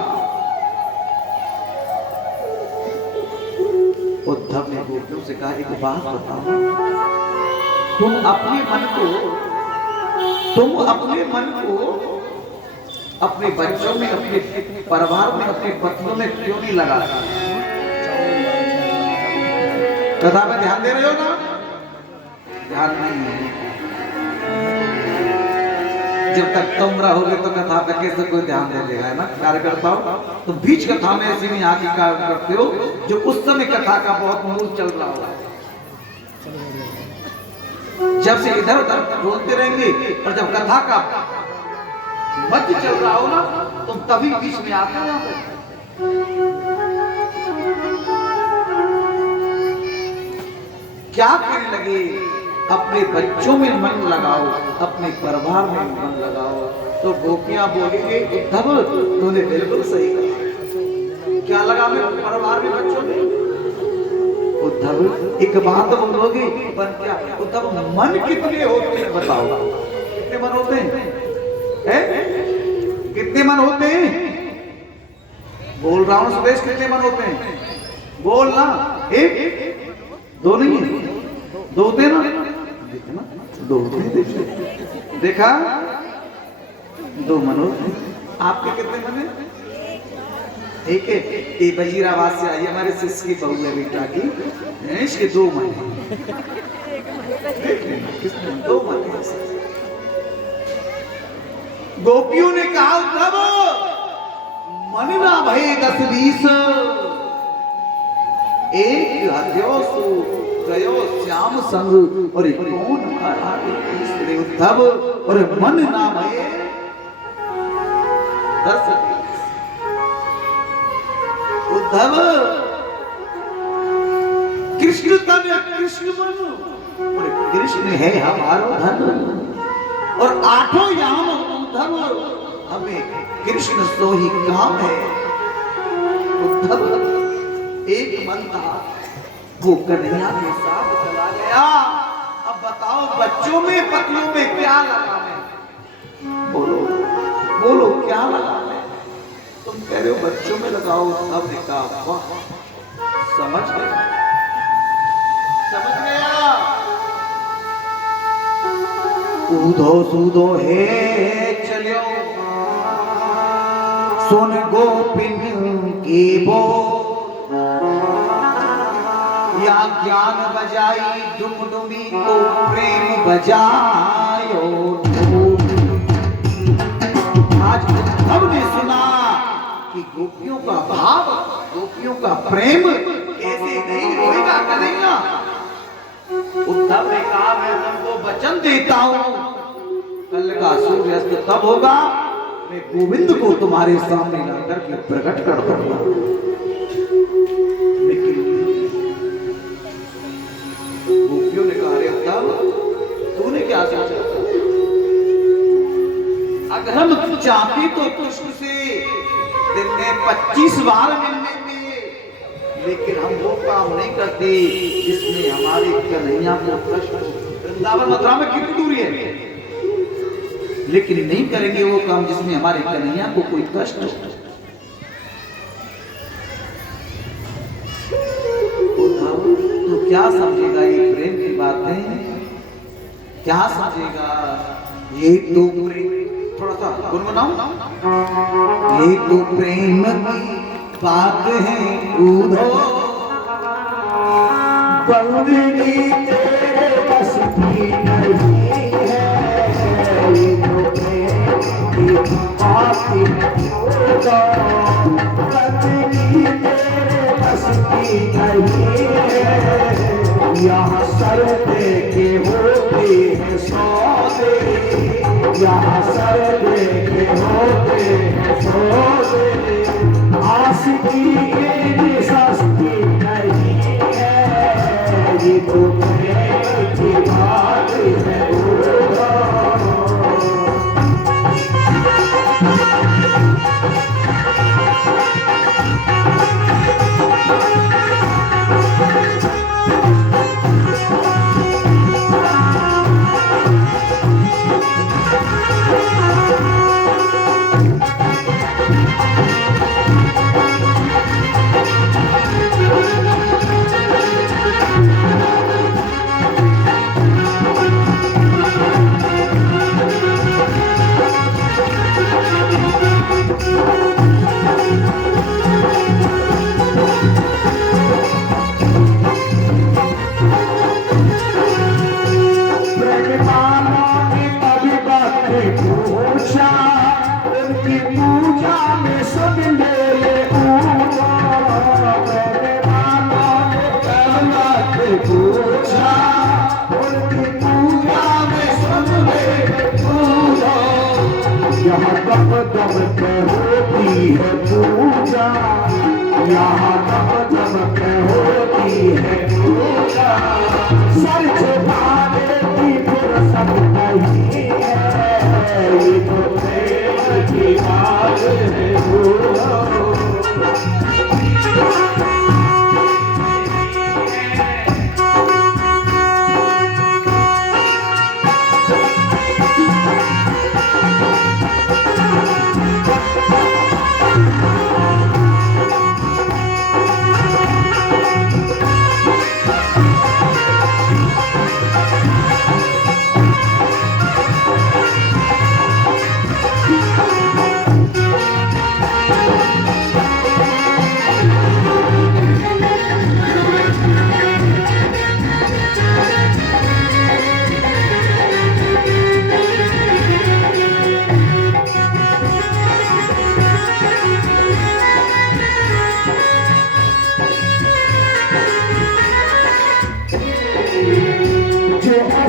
उद्धव ने गोपियों से कहा एक बात बताओ, तुम अपने मन को अपने बच्चों में, अपने परिवार में, अपने पत्नियों में क्यों नहीं लगा? कथा में ध्यान दे रहे हो ना? ध्यान नहीं है। जब तक तुम रहोगे तो कथा पे कैसे कोई ध्यान दे देगा, है ना कार्यकर्ता हो? तो बीच कथा में ऐसी नहीं आके कार्य करते हो जो उस समय कथा का बहुत मूड चल रहा होगा। जब से इधर उधर बोलते रहेंगे और जब कथा का मध्य चल रहा हो ना, तुम तभी बीच में आते हो। क्या कहने लगे, अपने बच्चों में मन लगाओ, अपने परिवार में मन लगाओ। तो गोपियां बोलेंगे उद्धव तूने बिल्कुल सही कहा, क्या लगा मेरे परिवार में, बच्चों में? उद्धव एक बात बोलोगे पर क्या? उद्धव मन कितने होते हैं बताओ, कितने मन होते हैं? कितने मन होते हैं? बोल रहा हूं सुरेश, कितने मन होते हैं? बोल ना। एक दो नहीं है, दो होते ना, दो होते, देखा दो मन होते। आपके कितने मन है? एक है, ये वजीराबाद से आई हमारे शिष्य की बहू है बेटा की, इसके दो मन है, दो मन है। गोपियों ने कहा तब मन ना भय 10-20, एक हत्यो सो गयो श्याम संग, और कौन तीसरे उद्धव, और मन ना भय 10-20। उद्धव कृष्ण तन कृष्ण मन, और कृष्ण है हमारा धन, और 8 याम उद्धव हमें कृष्ण सो ही काम है। उद्धव एक मन था, वो कन्हैया के साथ चला गया। अब बताओ बच्चों में पतियों में क्या लगा है? बोलो बोलो क्या लगा है? तुम कह रहे हो बच्चों में लगाओ, अब ने कहा वाह समझ गया, समझ गया। ऊधो सूधो है चलो सुन गोपिन की बोल, या ज्ञान बजाई डुमडुमी को प्रेम बजायो। आज उद्धव ने सुना कि गोपियों का भाव, गोपियों का प्रेम कैसे नहीं रोएगा कन्हैया। उद्धव ने कहा मैं तुमको वचन देता हूं, कल का सूर्यास्त तब होगा मैं गोविंद को तुम्हारे सामने लाकर के प्रकट कर दूंगा। लेकिन गोपियों ने कहा अरे उद्धव तूने क्या सोचा? अगर हम चाहते तो कृष्ण से दिन में 25 बार मिलने में, लेकिन हम वो काम नहीं करते जिसमें हमारे कन्हैया को कष्ट हो। वृंदावन मथुरा में कितनी दूरी है, लेकिन नहीं करेंगे वो काम जिसमें हमारे कन्हैया को कोई कष्ट हो। तो क्या समझेगा ये प्रेम की बातें, क्या समझेगा ये तो प्रेम, थोड़ा सा गुनगुनाओ, ये तो प्रेम की बात है उधो, बंदगी तेरे बस की नहीं, तो प्रेम की बाती होगा कतली तेरे बस की नहीं है यहाँ सर दे के होते हैं सौदे यहाँ सर दे के होते हैं सौदे आशिकी के सस्ती नहीं है ये तो प्रेम की बात है यहाँ दम दम पे होती है पूजा यहाँ दम दम पे होती है पूजा सर झुकाने की फुर्सत नहीं है ये तो प्रेम की बात है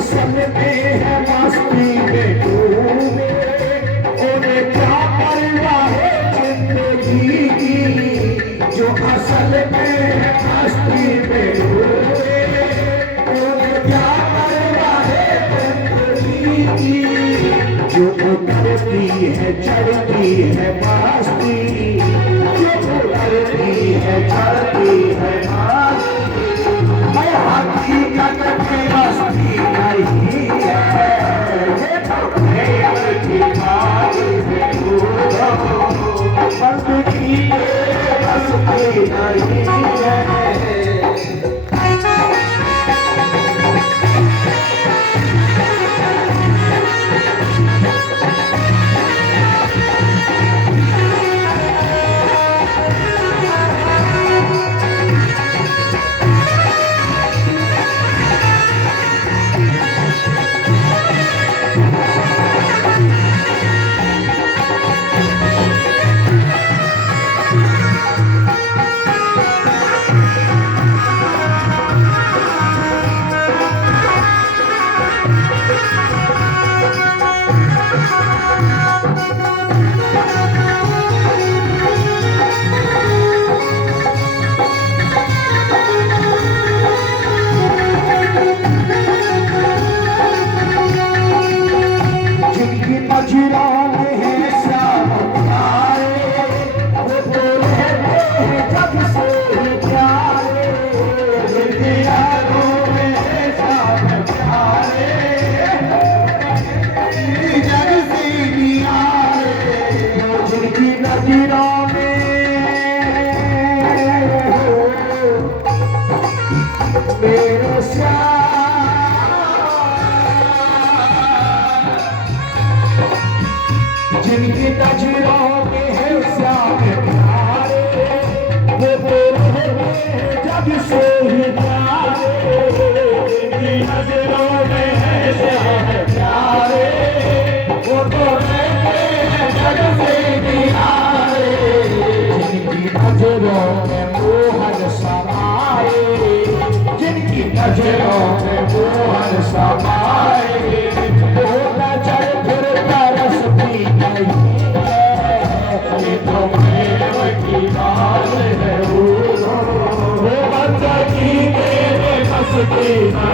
असल में है मस्ती में डूबे उन्हें क्या परवाह है जिंदगी की जो असल में है मस्ती में डूबे उन्हें क्या परवाह है जिंदगी की जो उतरती है चढ़ती है मस्ती जो उतरती है चढ़ती है मस्ती मैं हकीकत में मस्ती नहीं है ये तो प्रेम की बात है बंदगी में मस्ती नहीं है जिनकी नजरों में है श्याम प्यारे वो तेरे जग से ही प्यारे जिनकी नजरों में है श्याम प्यारे वो तो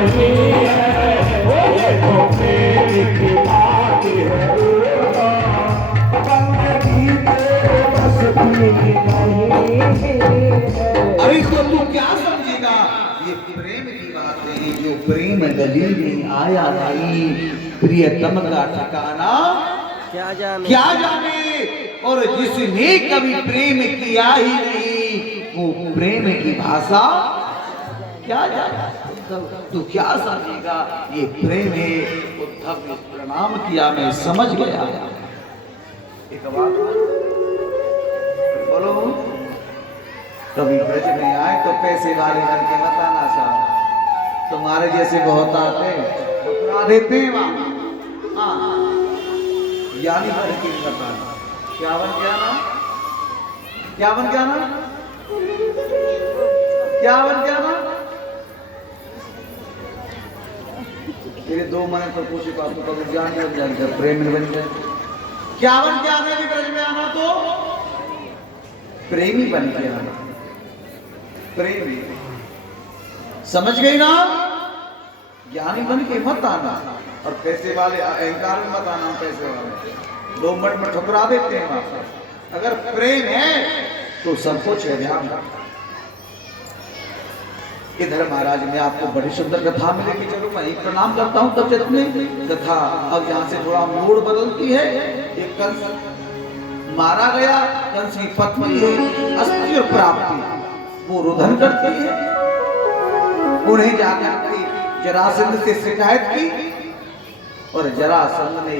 नहीं है, ये तो प्रेम की बात है। बंदगी के बस की नहीं है। अरे तो तू क्या समझेगा, ये प्रेम की बात नहीं, जो प्रेम गली में आया नहीं, प्रियतम का ठिकाना क्या जाने क्या जाने। और जिसने कभी प्रेम किया ही नहीं, वो प्रेम की भाषा क्या जाने। तू क्या समझेगा, ये प्रेम है। उद्धव ने प्रणाम किया, मैं समझ गया। एक बात बोलो, कभी ब्रज में आए तो पैसे वाले बन के मत आना साहब, तुम्हारे जैसे बहुत आते ठुकरा देते हैं वहां। हाँ, यानी बन के बताना क्या बन के आना, क्या बन के आना, क्या बन के आना। तेरे दो मने पर पूछे बात तो कभी ज्ञान नहीं बन जाएगा, प्रेम में बन जाए। क्या बन के आना है ब्रज में आना, तो प्रेमी बन के आना, प्रेमी। समझ गई ना, ज्ञानी बन के मत आना, और पैसे वाले अहंकार में मत आना। पैसे वाले दो मिनट में ठुकरा देते हैं वहां। अगर प्रेम है तो सब कुछ है, ध्यान। इधर महाराज मैं आपको बड़ी सुंदर कथा में लेके चलूं, मैं प्रणाम करता हूं तब चलते कथा। अब यहाँ से थोड़ा मोड़ बदलती है। एक कंस मारा गया, कंस की पत्नी है अस्थिर प्राप्ति, वो रुदन करती है। उन्हें जाकर के जरासंध से शिकायत की, और जरासंध ने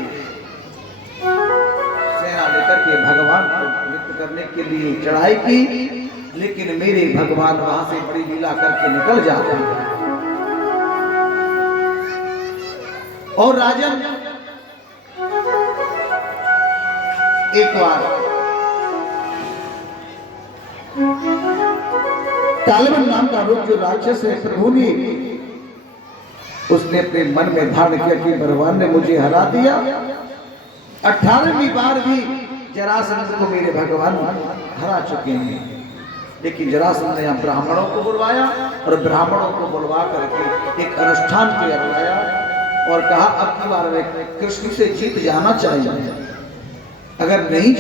सेना लेकर के भगवान को नृत्य करने के लिए चढ़ाई की, लेकिन मेरे भगवान वहां से बड़ी लीला करके निकल जाते हैं। और राजन एक बार तालबन नाम का रूप जो राक्षस है प्रभु ने, उसने अपने मन में धारण किया कि भगवान ने मुझे हरा दिया। 18वीं बार भी जरासंध को मेरे भगवान हरा चुके हैं। लेकिन जरासंध ने यहाँ ब्राह्मणों को बुलवाया, और ब्राह्मणों को बुलवा करके एक अनुष्ठान किया बुलाया, और कहा अब की बार में कृष्ण से जीत जाना चाहिए। अगर नहीं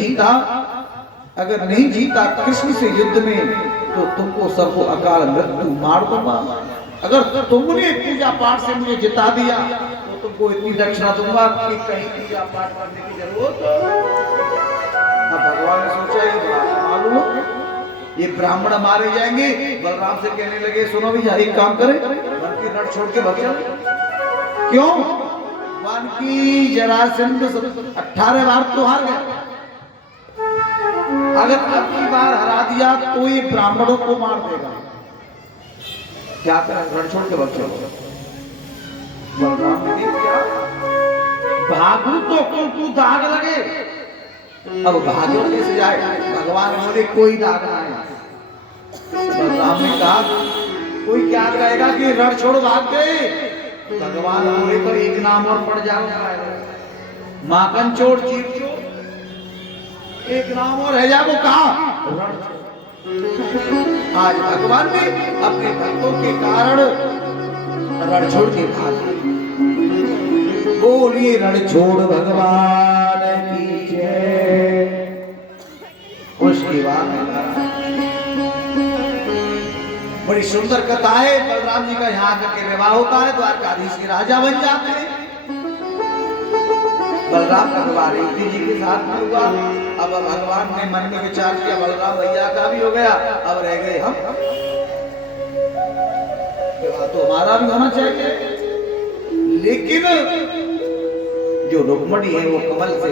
जीता कृष्ण से युद्ध में, तो तुमको सबको अकाल मृत्यु मार दूंगा। अगर तुमने पूजा पाठ से मुझे जिता दिया, तो तुमको इतनी दक्षिणा दूंगा कि कहीं पूजा पाठ करने की जरूरत। अब भगवान ने सोचा ये मालूम, ये ब्राह्मण मारे जाएंगे। बलराम से कहने लगे सुनो भैया, एक काम करें, वन की रट छोड़ के भग चले। क्यों? वन की जरासंध 18 बार तो हार गया, अगर अब की बार हरा दिया तो ये ब्राह्मणों को मार देगा। क्या करें, रण छोड़ के भग चलो। बलराम ने क्या, भागू तो को दाग लगे। अब भाग्यों कैसे जाए, भगवान बोले कोई दाग ना आए। बलराम ने कहा कोई क्या कहेगा कि रण छोड़ भाग गए। भगवान बोले तो एक नाम और पड़ जाएगा, माखन चोर चीर चोर, एक नाम और है जागो। कहा आज भगवान ने अपने भक्तों के कारण रण छोड़ के भाग। बोलिए रण छोड़ भगवान की जय। उसके बाद बड़ी सुंदर कथा है। बलराम जी का यहाँ आकर के विवाह होता है, द्वारकाधीश के राजा बन जाते हैं। बलराम का विवाह रेवती जी के साथ में हुआ। अब भगवान ने मन में विचार किया बलराम भैया का भी हो गया, अब रह गए हम, विवाह तो हमारा भी होना चाहिए। लेकिन जो रुक्मणी है वो कमल से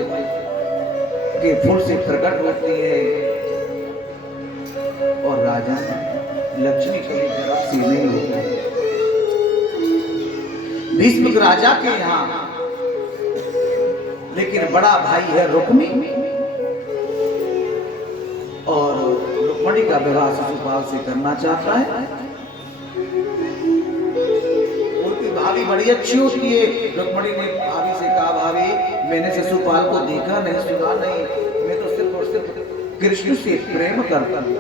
के फूल से प्रकट होती है, और राजा लक्ष्मी कभी तरफ से नहीं होता। भीष्म राजा के यहाँ लेकिन बड़ा भाई है रुक्मी, और रुक्मणी का विवाह शिशुपाल से करना चाहता है। उनकी भाभी बड़ी अच्छी होती है। रुक्मणी ने भाभी से कहा भाभी मैंने शिशुपाल को देखा नहीं, सुना नहीं, मैं तो सिर्फ और सिर्फ कृष्ण से प्रेम करता हूं।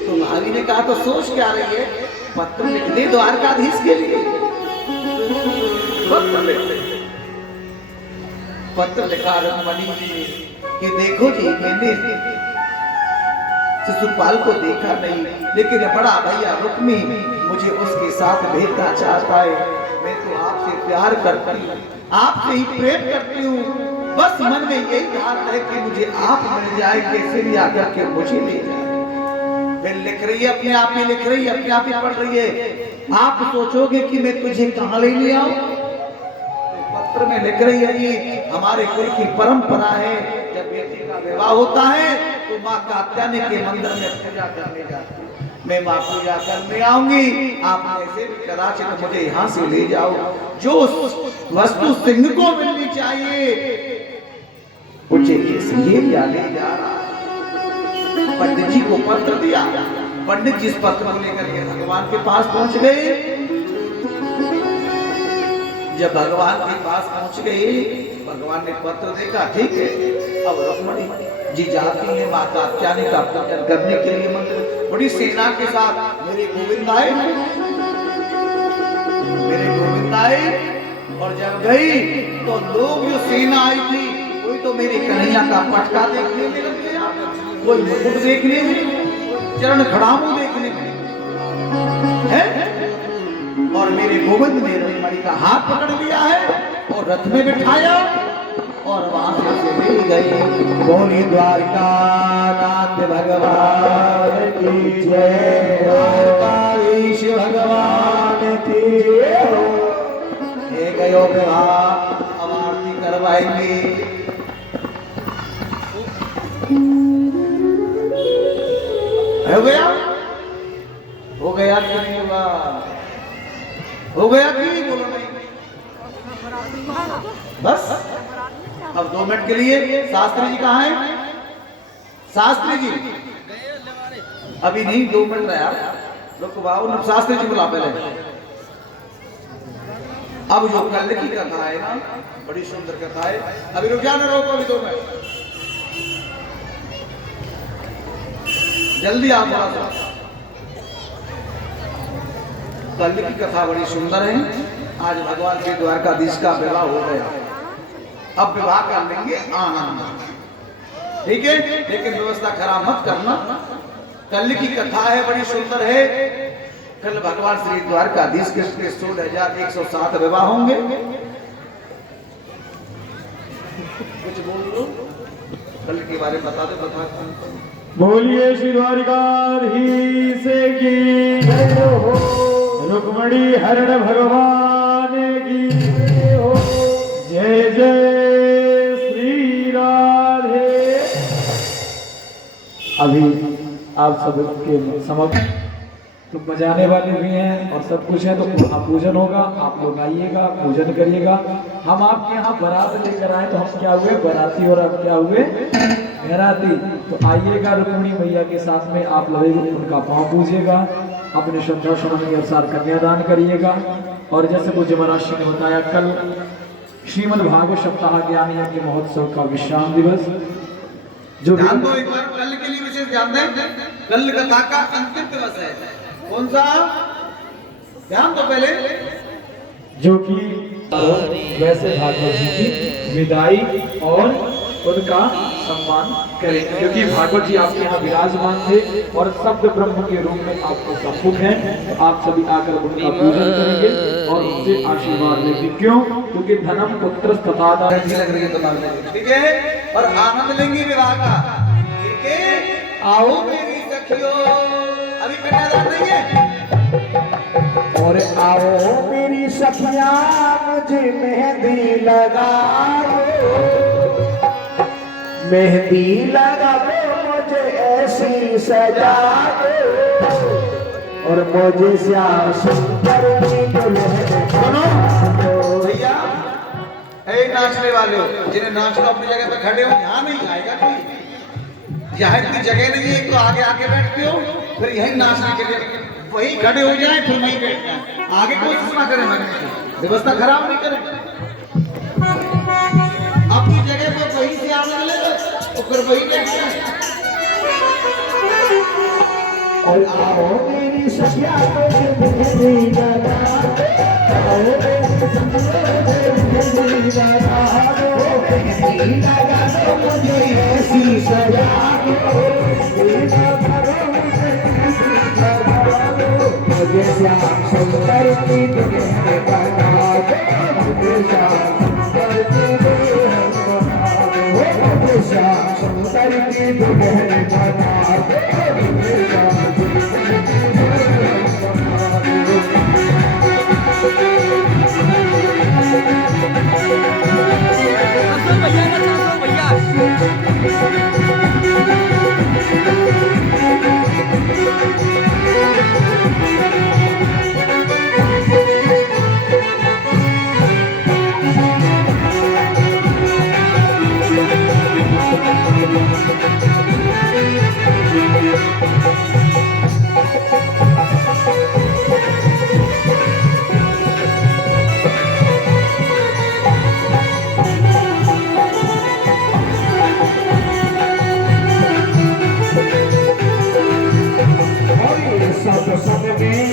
तो भाभी ने कहा तो सोच क्या रही है, पत्र लिख दे द्वारकाधीश के लिए। पत्र लिख दे। पत्र लिखा रुक्मणी जी कि देखो जी, मैंने शिशुपाल को देखा नहीं, लेकिन बड़ा भैया रुक्मी मुझे उसके साथ भेजना चाहता है। मैं तो आपसे प्यार करती हूँ, आपसे ही प्रेम करती हूँ। बस मन में यही धारणा है कि मुझे आप मिल जाए, कैसे भी आकर के मुझे ले जाए। मैं लिख रही है, अपने आप ही लिख रही है, अपने आप ही पढ़ रही है। आप सोचोगे कि मैं तुझे कहाँ ले लिया आऊं? तो पत्र में लिख रही है कि हमारे कुल की परंपरा है, जब बेटी का विवाह होता है तो माँ कात्यायनी के मंदिर में पूजा करने जाती है। मैं माँ पूजा करने आऊंगी, आप ऐसे भी कदाचित मुझे यहाँ से ले जाओ। जो वस्तु सिंह को मिलनी चाहिए मुझे इसलिए ले जा रहा है। पंडित जी को पत्र दिया, पंडित जी इस पत्र को लेकर के भगवान के पास पहुंच गए। जब भगवान के पास पहुंच गए, भगवान ने पत्र देखा, ठीक है। अब रुक्मणी जी जाती है माता कात्यायनी का पूजन करने के लिए मंदिर, बड़ी सेना के साथ। मेरे गोविंद आए, मेरे गोविंद आए, और जब गई तो लोग जो सेना आई थी, कोई तो मेरे कन्हैया का पटका देखने में लग गया, कोई मुकुट देखने में, चरण खड़ामू देखने में है, और मेरे गोविंद ने रुक्मणी का हाथ पकड़ लिया है और रथ में बिठाया और वहां से ले गए। बोली द्वारकानाथ भगवान की जय, द्वारकाधीश भगवान की जय। ये गयो विवाह, अब आरती करवाएंगे। हो गया, हो गया कि नहीं हुआ? हो गया कि नहीं? बोलो नहीं। बस अब 2 मिनट के लिए शास्त्री जी कहाँ हैं? शास्त्री जी अभी नहीं, 2 मिनट रहा, रुको बाबू, शास्त्री जी बुला पहले। अब जो कल की कथा है ना, बड़ी सुंदर कथा है। अभी रुक जाना, रोको अभी 2 मिनट, जल्दी आओ थोड़ा सा। कल की कथा बड़ी सुंदर है। आज भगवान के द्वारकाधीश का विवाह हो गया, अब विवाह कर लेंगे आनंद, ठीक है, लेकिन व्यवस्था खराब मत करना। कल की कथा है, बड़ी सुंदर है। कल भगवान श्री द्वारकाधीश के 16,107 विवाह होंगे। कुछ बोल लो, कल के बारे में बता दो, बता। बोलिए श्री द्वारकाधीश की जय हो, रुक्मणी हरण भगवान की जय हो, जय जय श्री राधे। अभी आप सबके समक्ष तो बजाने वाले भी हैं और सब कुछ है, तो पूजन होगा, आप लोग आइएगा, पूजन करिएगा। हम आपके यहाँ बारात लेकर आए, तो हम क्या हुए? बाराती, और आप क्या हुए? घराती। तो आइएगा, रुक्मिणी मैया के साथ में आप लोग उनका पाँव पूजिएगा, अपने श्रद्धा श्रवण के अनुसार कन्यादान करिएगा। और जैसे पूज्य महाराज जी ने बताया, कल श्रीमद् भागवत सप्ताह ज्ञान यज्ञ महोत्सव का विश्राम दिवस, जो ध्यान दो एक बार, कल के लिए विशेष ध्यान दें। कल कथा का अंतिम दिवस है, कौन सा? ध्यान दो पहले, जो कि वैसे भागवत जी की विदाई और उनका सम्मान करेंगे, क्योंकि भागवत जी आपके यहाँ विराजमान थे और शब्द ब्रह्म के रूप में आपको सम्मुख हैं। तो आप सभी आकर उनका पूजन करेंगे और उनसे आशीर्वाद लेंगे। क्यों? क्योंकि धनम पुत्र तथा अच्छी लग रही है तुम्हारे, ठीक है, और आनंद लेंगे विवाह का, ठीक है। आओ मेरी सखियों, अभी कन्यादान नहीं है, और आओ मेरी सखिया मुझे मेहंदी लगाओ, मेहंदी लगा दो मुझे ऐसी सजा दो, और मुझे श्याम सुंदर की दुल्हन सुनो भैया, ऐ नाचने वाले हो, जिन्हें नाचना अपनी जगह पे खड़े हो, यहाँ नहीं आएगा कोई। यहाँ इतनी जगह नहीं है, तो आगे आके बैठते हो, फिर यही नाचने के लिए वही खड़े हो जाए, फिर वहीं बैठ जाए, आगे कोशिश ना करें मरने की, व्यवस्था खराब नहीं करें। अपनी जगह पर वहीं से आने लगे तो फिर वही बैठ जाए। और आओ मेरी सखिया तुझे मेहंदी लगा दो, आओ मेरी सखिया तुझे मेहंदी लगा दो, मेहंदी लगा दो मुझे ऐसी सजा दो, मेहंदी लगा दो मुझे ऐसी सजा दो, मुझे श्याम सुंदर की दुल्हन बना दो, मुझे श्याम सुंदर की दुल्हन बना दो, मुझे श्याम सुंदर की दुल्हन बना दो, मुझे श्याम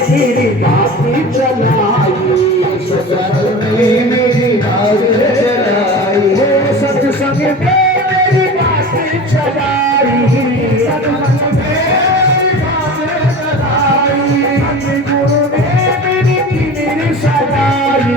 मेरी बाती चलाई, सत्संग में मेरी बात चलाई, सत्संग में मेरी बात चलाई, सत्संग में मेरी बात चलाई, गुरु ने मेरी कीर्ति सजाई,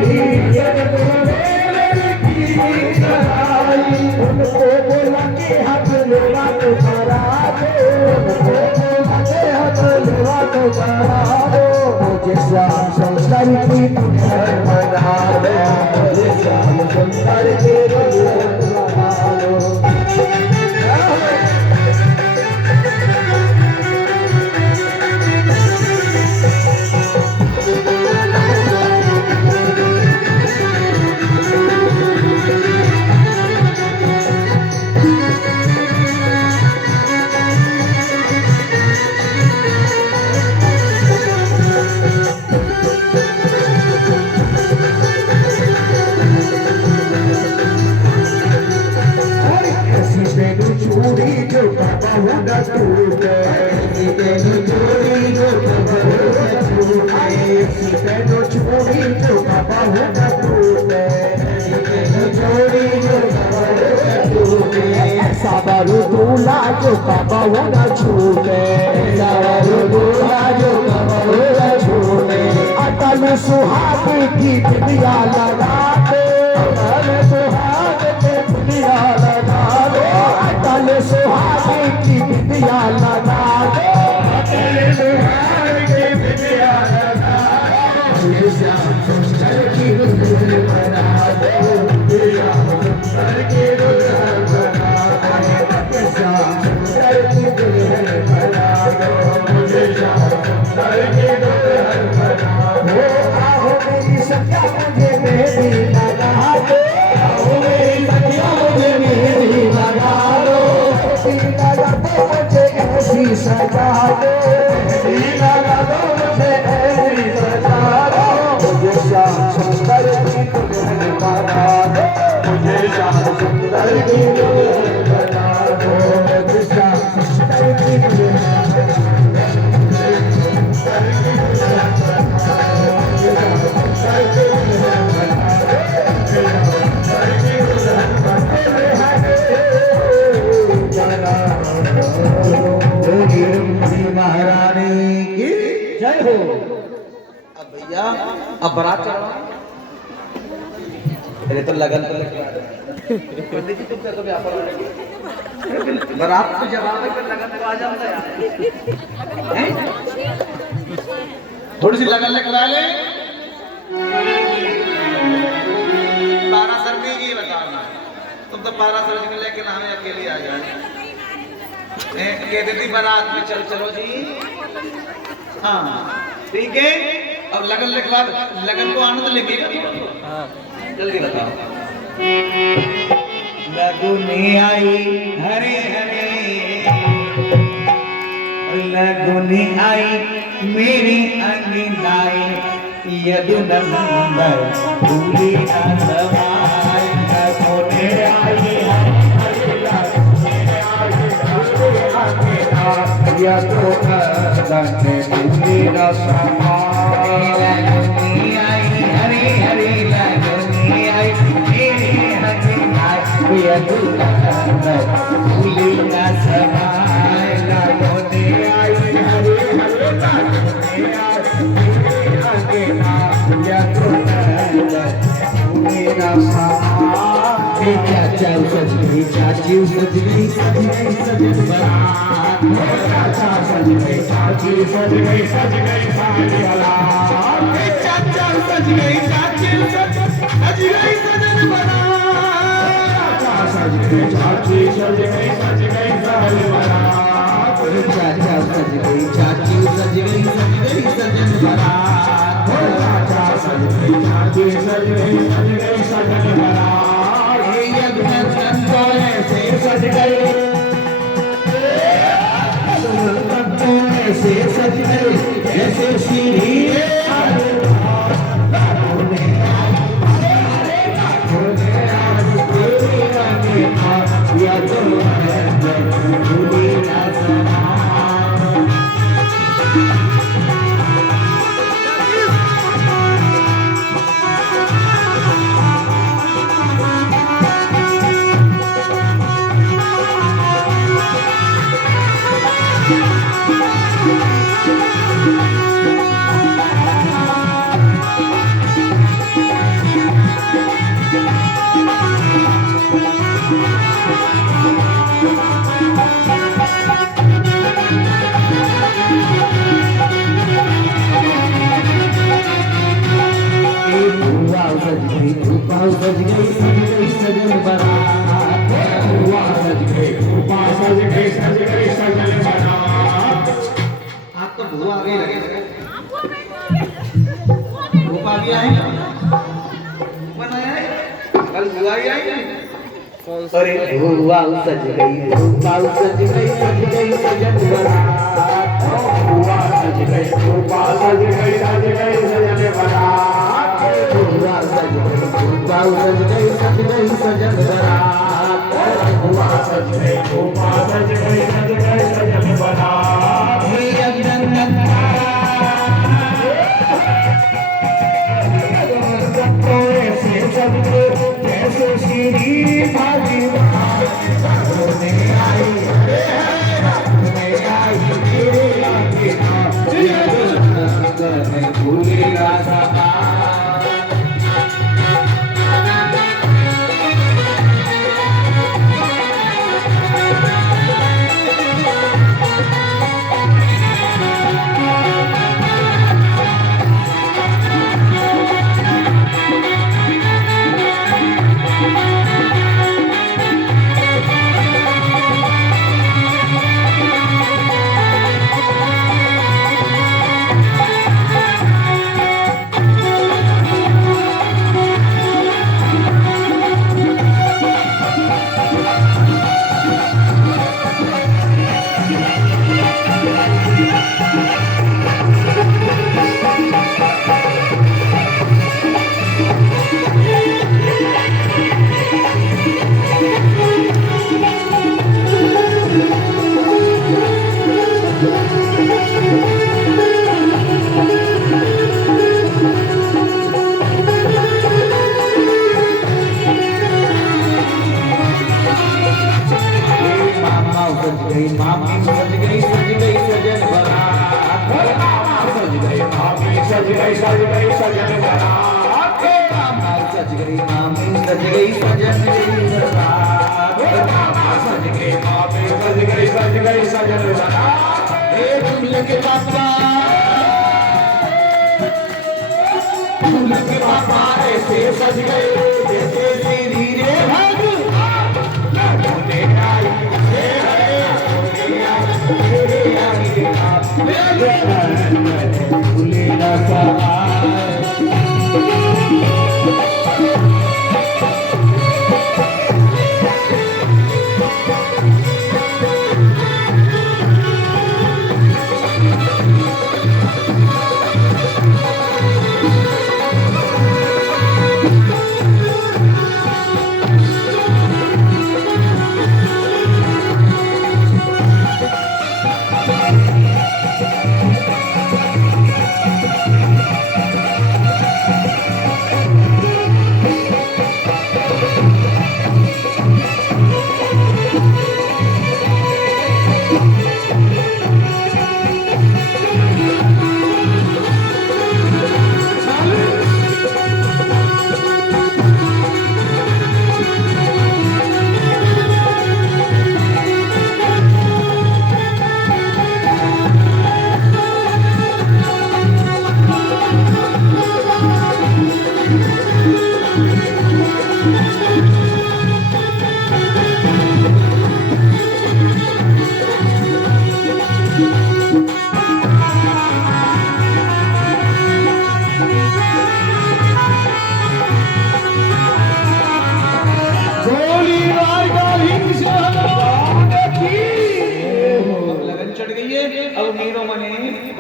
गुरु ने मेरी कीर्ति सजाई, उनको बोला के हाथ लेवा तो करा दो, उनको बोला के हाथ लेवा तो करा दो, मुझे श्याम सुंदर की दुल्हन बना दो, मुझे श्याम सुंदर की दुल्हन बना दो। चूड़ी जो बहुना टूटे, तेरी चूड़ी जो बहुना टूटे, तेरी चूड़ी जो बहुना टूटे, तेरी चूड़ी जो बहुना टूटे, साबरू दूल्हा जो बहुना छूटे, साबरू दूल्हा जो बहुना छूटे, अटल सुहाग की बिटिया लगा दो, अटल सुहाग की बिटिया लगा दो, अटल सुहाग की बिटिया लगा दो, अटल सुहाग की बिटिया लगा दो, मुझे श्याम सुंदर की दुल्हन बना दो, मुझे श्याम सुंदर की दुल्हन बना दो, मुझे श्याम सुंदर की दुल्हन बना दो, मुझे श्याम सुंदर की दुल्हन बना दो, आओ मेरी सखिया मुझे मेहंदी लगा दो, आओ मेरी सखिया मुझे मेहंदी लगा दो, लगा दो मुझे ऐसी सजा दो, लगा दो मुझे ऐसी सजा दो, मुझे श्याम सुंदर की दुल्हन बना दो, मुझे श्याम सुंदर की दुल्हन बना दो, मुझे श्याम सुंदर की दुल्हन बना दो, महारानी की जय हो। अब भैया अब बारात चढ़ा, अरे तो लगन तो पंडित जी तुम तो व्यापार बारात को जवाब में लगन तो आ जाता यार, थोड़ी सी लगन लगवा ले, 12 सर्दी की बताना, तुम तो 12 सर्दी में लेके ना हमें अकेले आ जाए, कहते थी बारात में चल चलो जी, हाँ ठीक है। अब लगन लिखवा, लगन को आनंद लेंगे, जल्दी बताओ। लगुनी आई हरे हरे, लगुनी आई मेरी अंगनाई, यदु नंबर भूली न समाई, लगुनी आई यदु संग फूले न समाए हरे हरे लगनी आई मेरे हंगना फूले न समाए लगनी आई हरे हरे लगनी आई मेरे हंगना फूले न समाए चाचा सज गई चाची सज गई सजन बारात चाचा सज गई चाची सज गई साली बारात चाचा सज गई चाची सज गई सजन बारात चाचा सज गई चाची सज गई साली बारात चाचा सज गई चाची सज गई सजन बारात चाचा सज गई चाची सज गई सजन बारात से सज गए से सज गए जैसे सीढ़ी सज गई सजन बारात सज गई सजन बारात। आप तो भुआ आ गए लगे भूपा भी आए कौन आया है कल भुआ ही आई अरे भुआ सज गई सजन बारात भुआ सज गई सजन बारात भुआ सज गई सजन बारात भुआ सज गई सजन बारात अभिनंदन ऐसे सब जैसे श्री भाजी भूलेगा सदा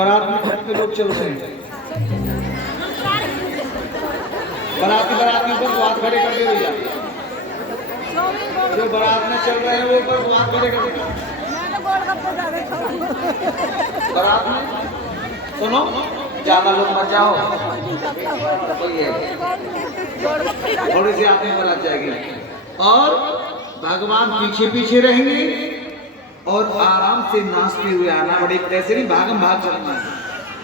बारात में घर के लोग चलते हैं, बाराती ऊपर हाथ खड़े कर दे भैया, जो बारात में चल रहे हैं वो ऊपर हाथ खड़े कर दे। बारात में सुनो, ज्यादा लोग मत जाओ, थोड़ी सी आपने बारात जाएगी और भगवान पीछे पीछे रहेंगे और आराम से नाचते हुए आना, बड़े ऐसे नहीं भागम भाग चलना है।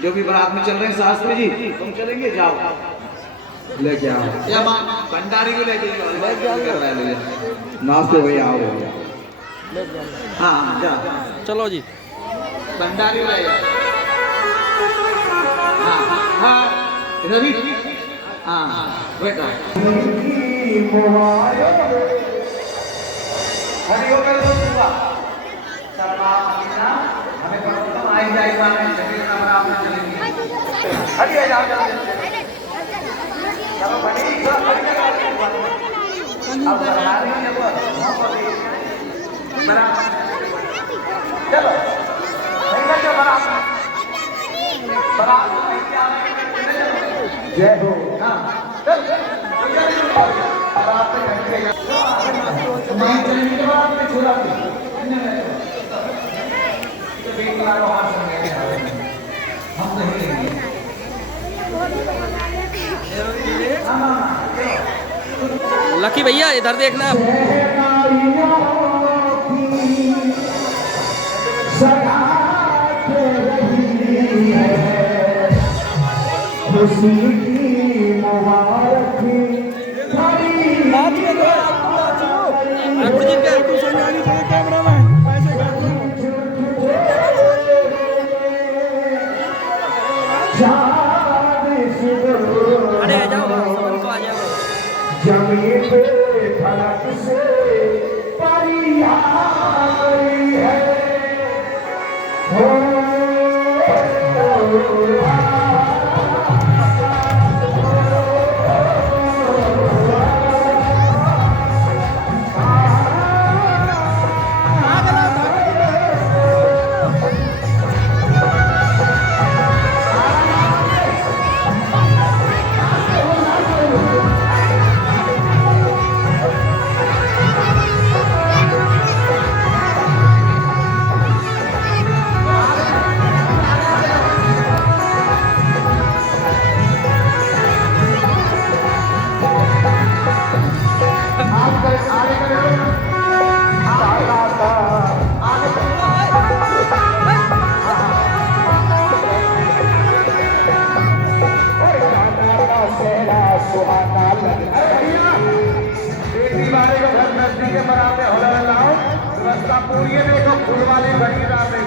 जो भी बारात में चल रहे हैं शास्त्री जी, तुम चलेंगे, जाओ लेके आओ, या मां भंडारी को लेके आओ, नाचते हुए आओ। हाँ जाओ, चलो जी, भंडारी ले जाओ। हाँ हाँ रवि, हाँ बेटा हरि ओम कर दो दूंगा हमें परम आई जाएगा, मैं शरीर का नाम में चलेंगे। हरि आ जाओ चलो बड़ी अब बराबर में जब बराबर चलो नहीं जो बराबर जय हो। हाँ चल बराबर में मैं चलने के बाद में छुड़ा हम नहीं लकी भैया इधर देखना। खुशी की मुबारक अरे आ जाओ, सबको आ जाओ। जमीन पे फलक से परी आई है हो पूरी देखो फूल वाली घड़ी डाले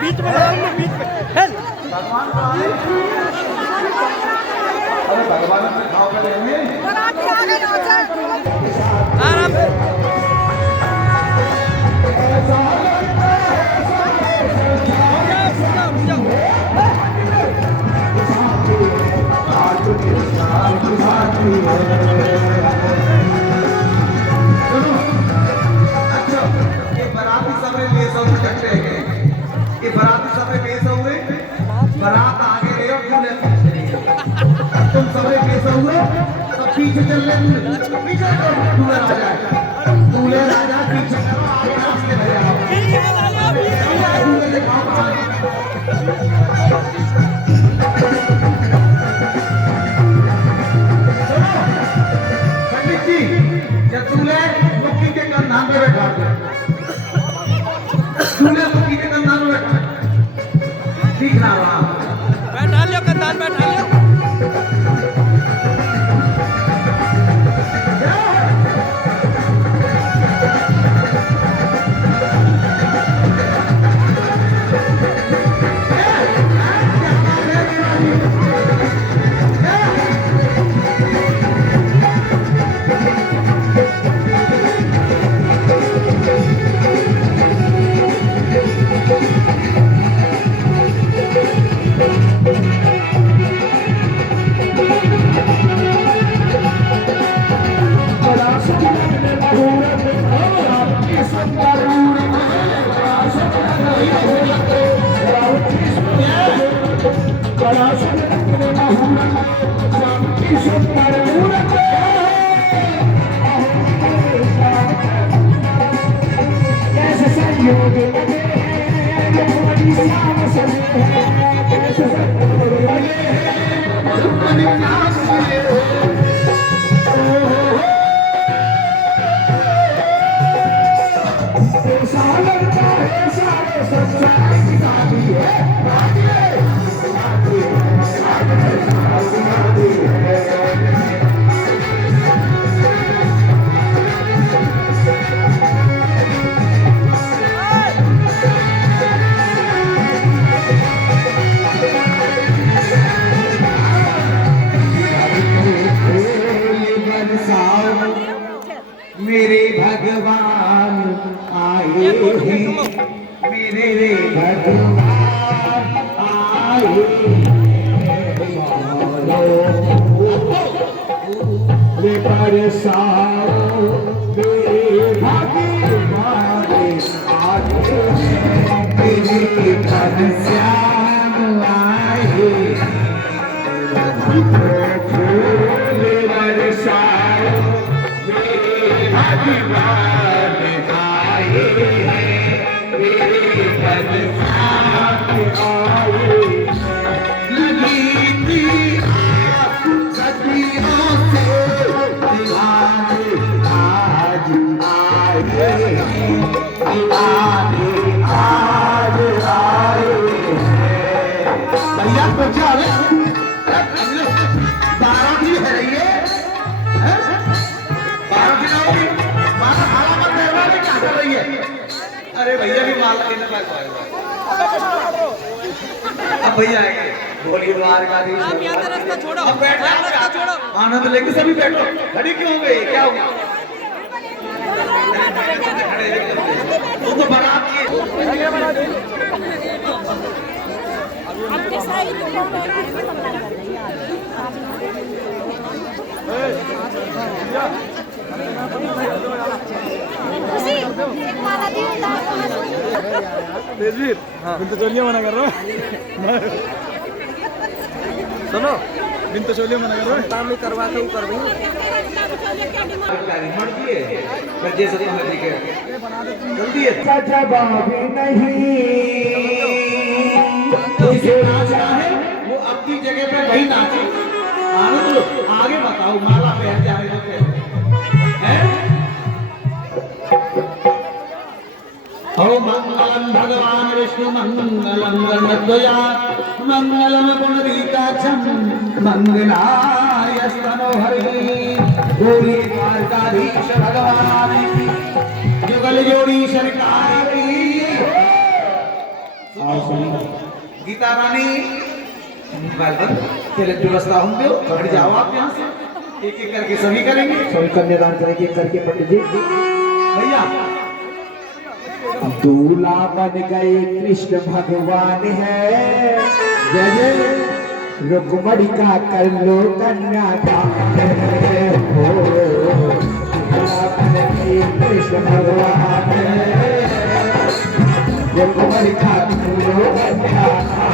बीच में लगाओ, बीच में हेल। अरे भगवान ने खाओ कर लेंगे आराम से। ये बराती समय ले सब इकट्ठे गए, ये बराती समय ले सब हुए, बारात आगे ले और क्यों ले सबरे कैसा हुआ सब पीछे चल रहे पीछे दूल्हे राजा दूल्हे राजा पीछे आगे नाचते भैया दूल्हे के पंडित जी जब दूल्हे मुक्की के कंधा पे बैठा दूल्हे मुक्की के कंधा में बैठा ठीक ना रहा बैठा लियो कंधान बैठा लियो मेरे भगवान आए हैं मेरे भगवान आए रे बरसाओ मेरे भगवान आए मेरे घनश्याम आए रे बरसाओ भगवान आए मेरे घनश्याम आए लगी थी सदियों से दीवाने आज आए आज आए भैया तो क्या है 12 की है ये अरे भैया भी माल लेने अब भैया आएंगे बोलिए रास्ता छोड़ो अब बैठो रास्ता छोड़ो आनंद लेके सभी बैठो खड़ी क्यों हो गई क्या हुआ तू तो बारात की तेजवीर बिन तो चोलिया मना कर रहा सुनो बिन तो चोलिया मना कर रहा काम ही करवा के कर दूं जैसे जल्दी है जवाब नहीं जो नाचना है वो अपनी जगह पे वही नाचे आनंद लो आगे बताओ माला पहन जा रहे हैं मंगलम भगवान विष्णु मंगलम गणध्वजा मंगलम पुंडरीकाक्षं मंगलाय स्तनोहरि गौरी द्वारकाधीश भगवान जुगल जोड़ी सरकार गीता रानी पहले व्यवस्था होंगे हट जाओ आप यहाँ से एक एक करके सभी करेंगे सभी कन्यादान करेंगे करके पंडित जी भैया दूल्हा बन गए कृष्ण भगवान है जय जय रुक्मणी का कर लो कन्यादान हो दूल्हा बन गए कृष्ण भगवान है रुक्मणी का कर लो कन्यादान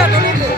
जा डोली को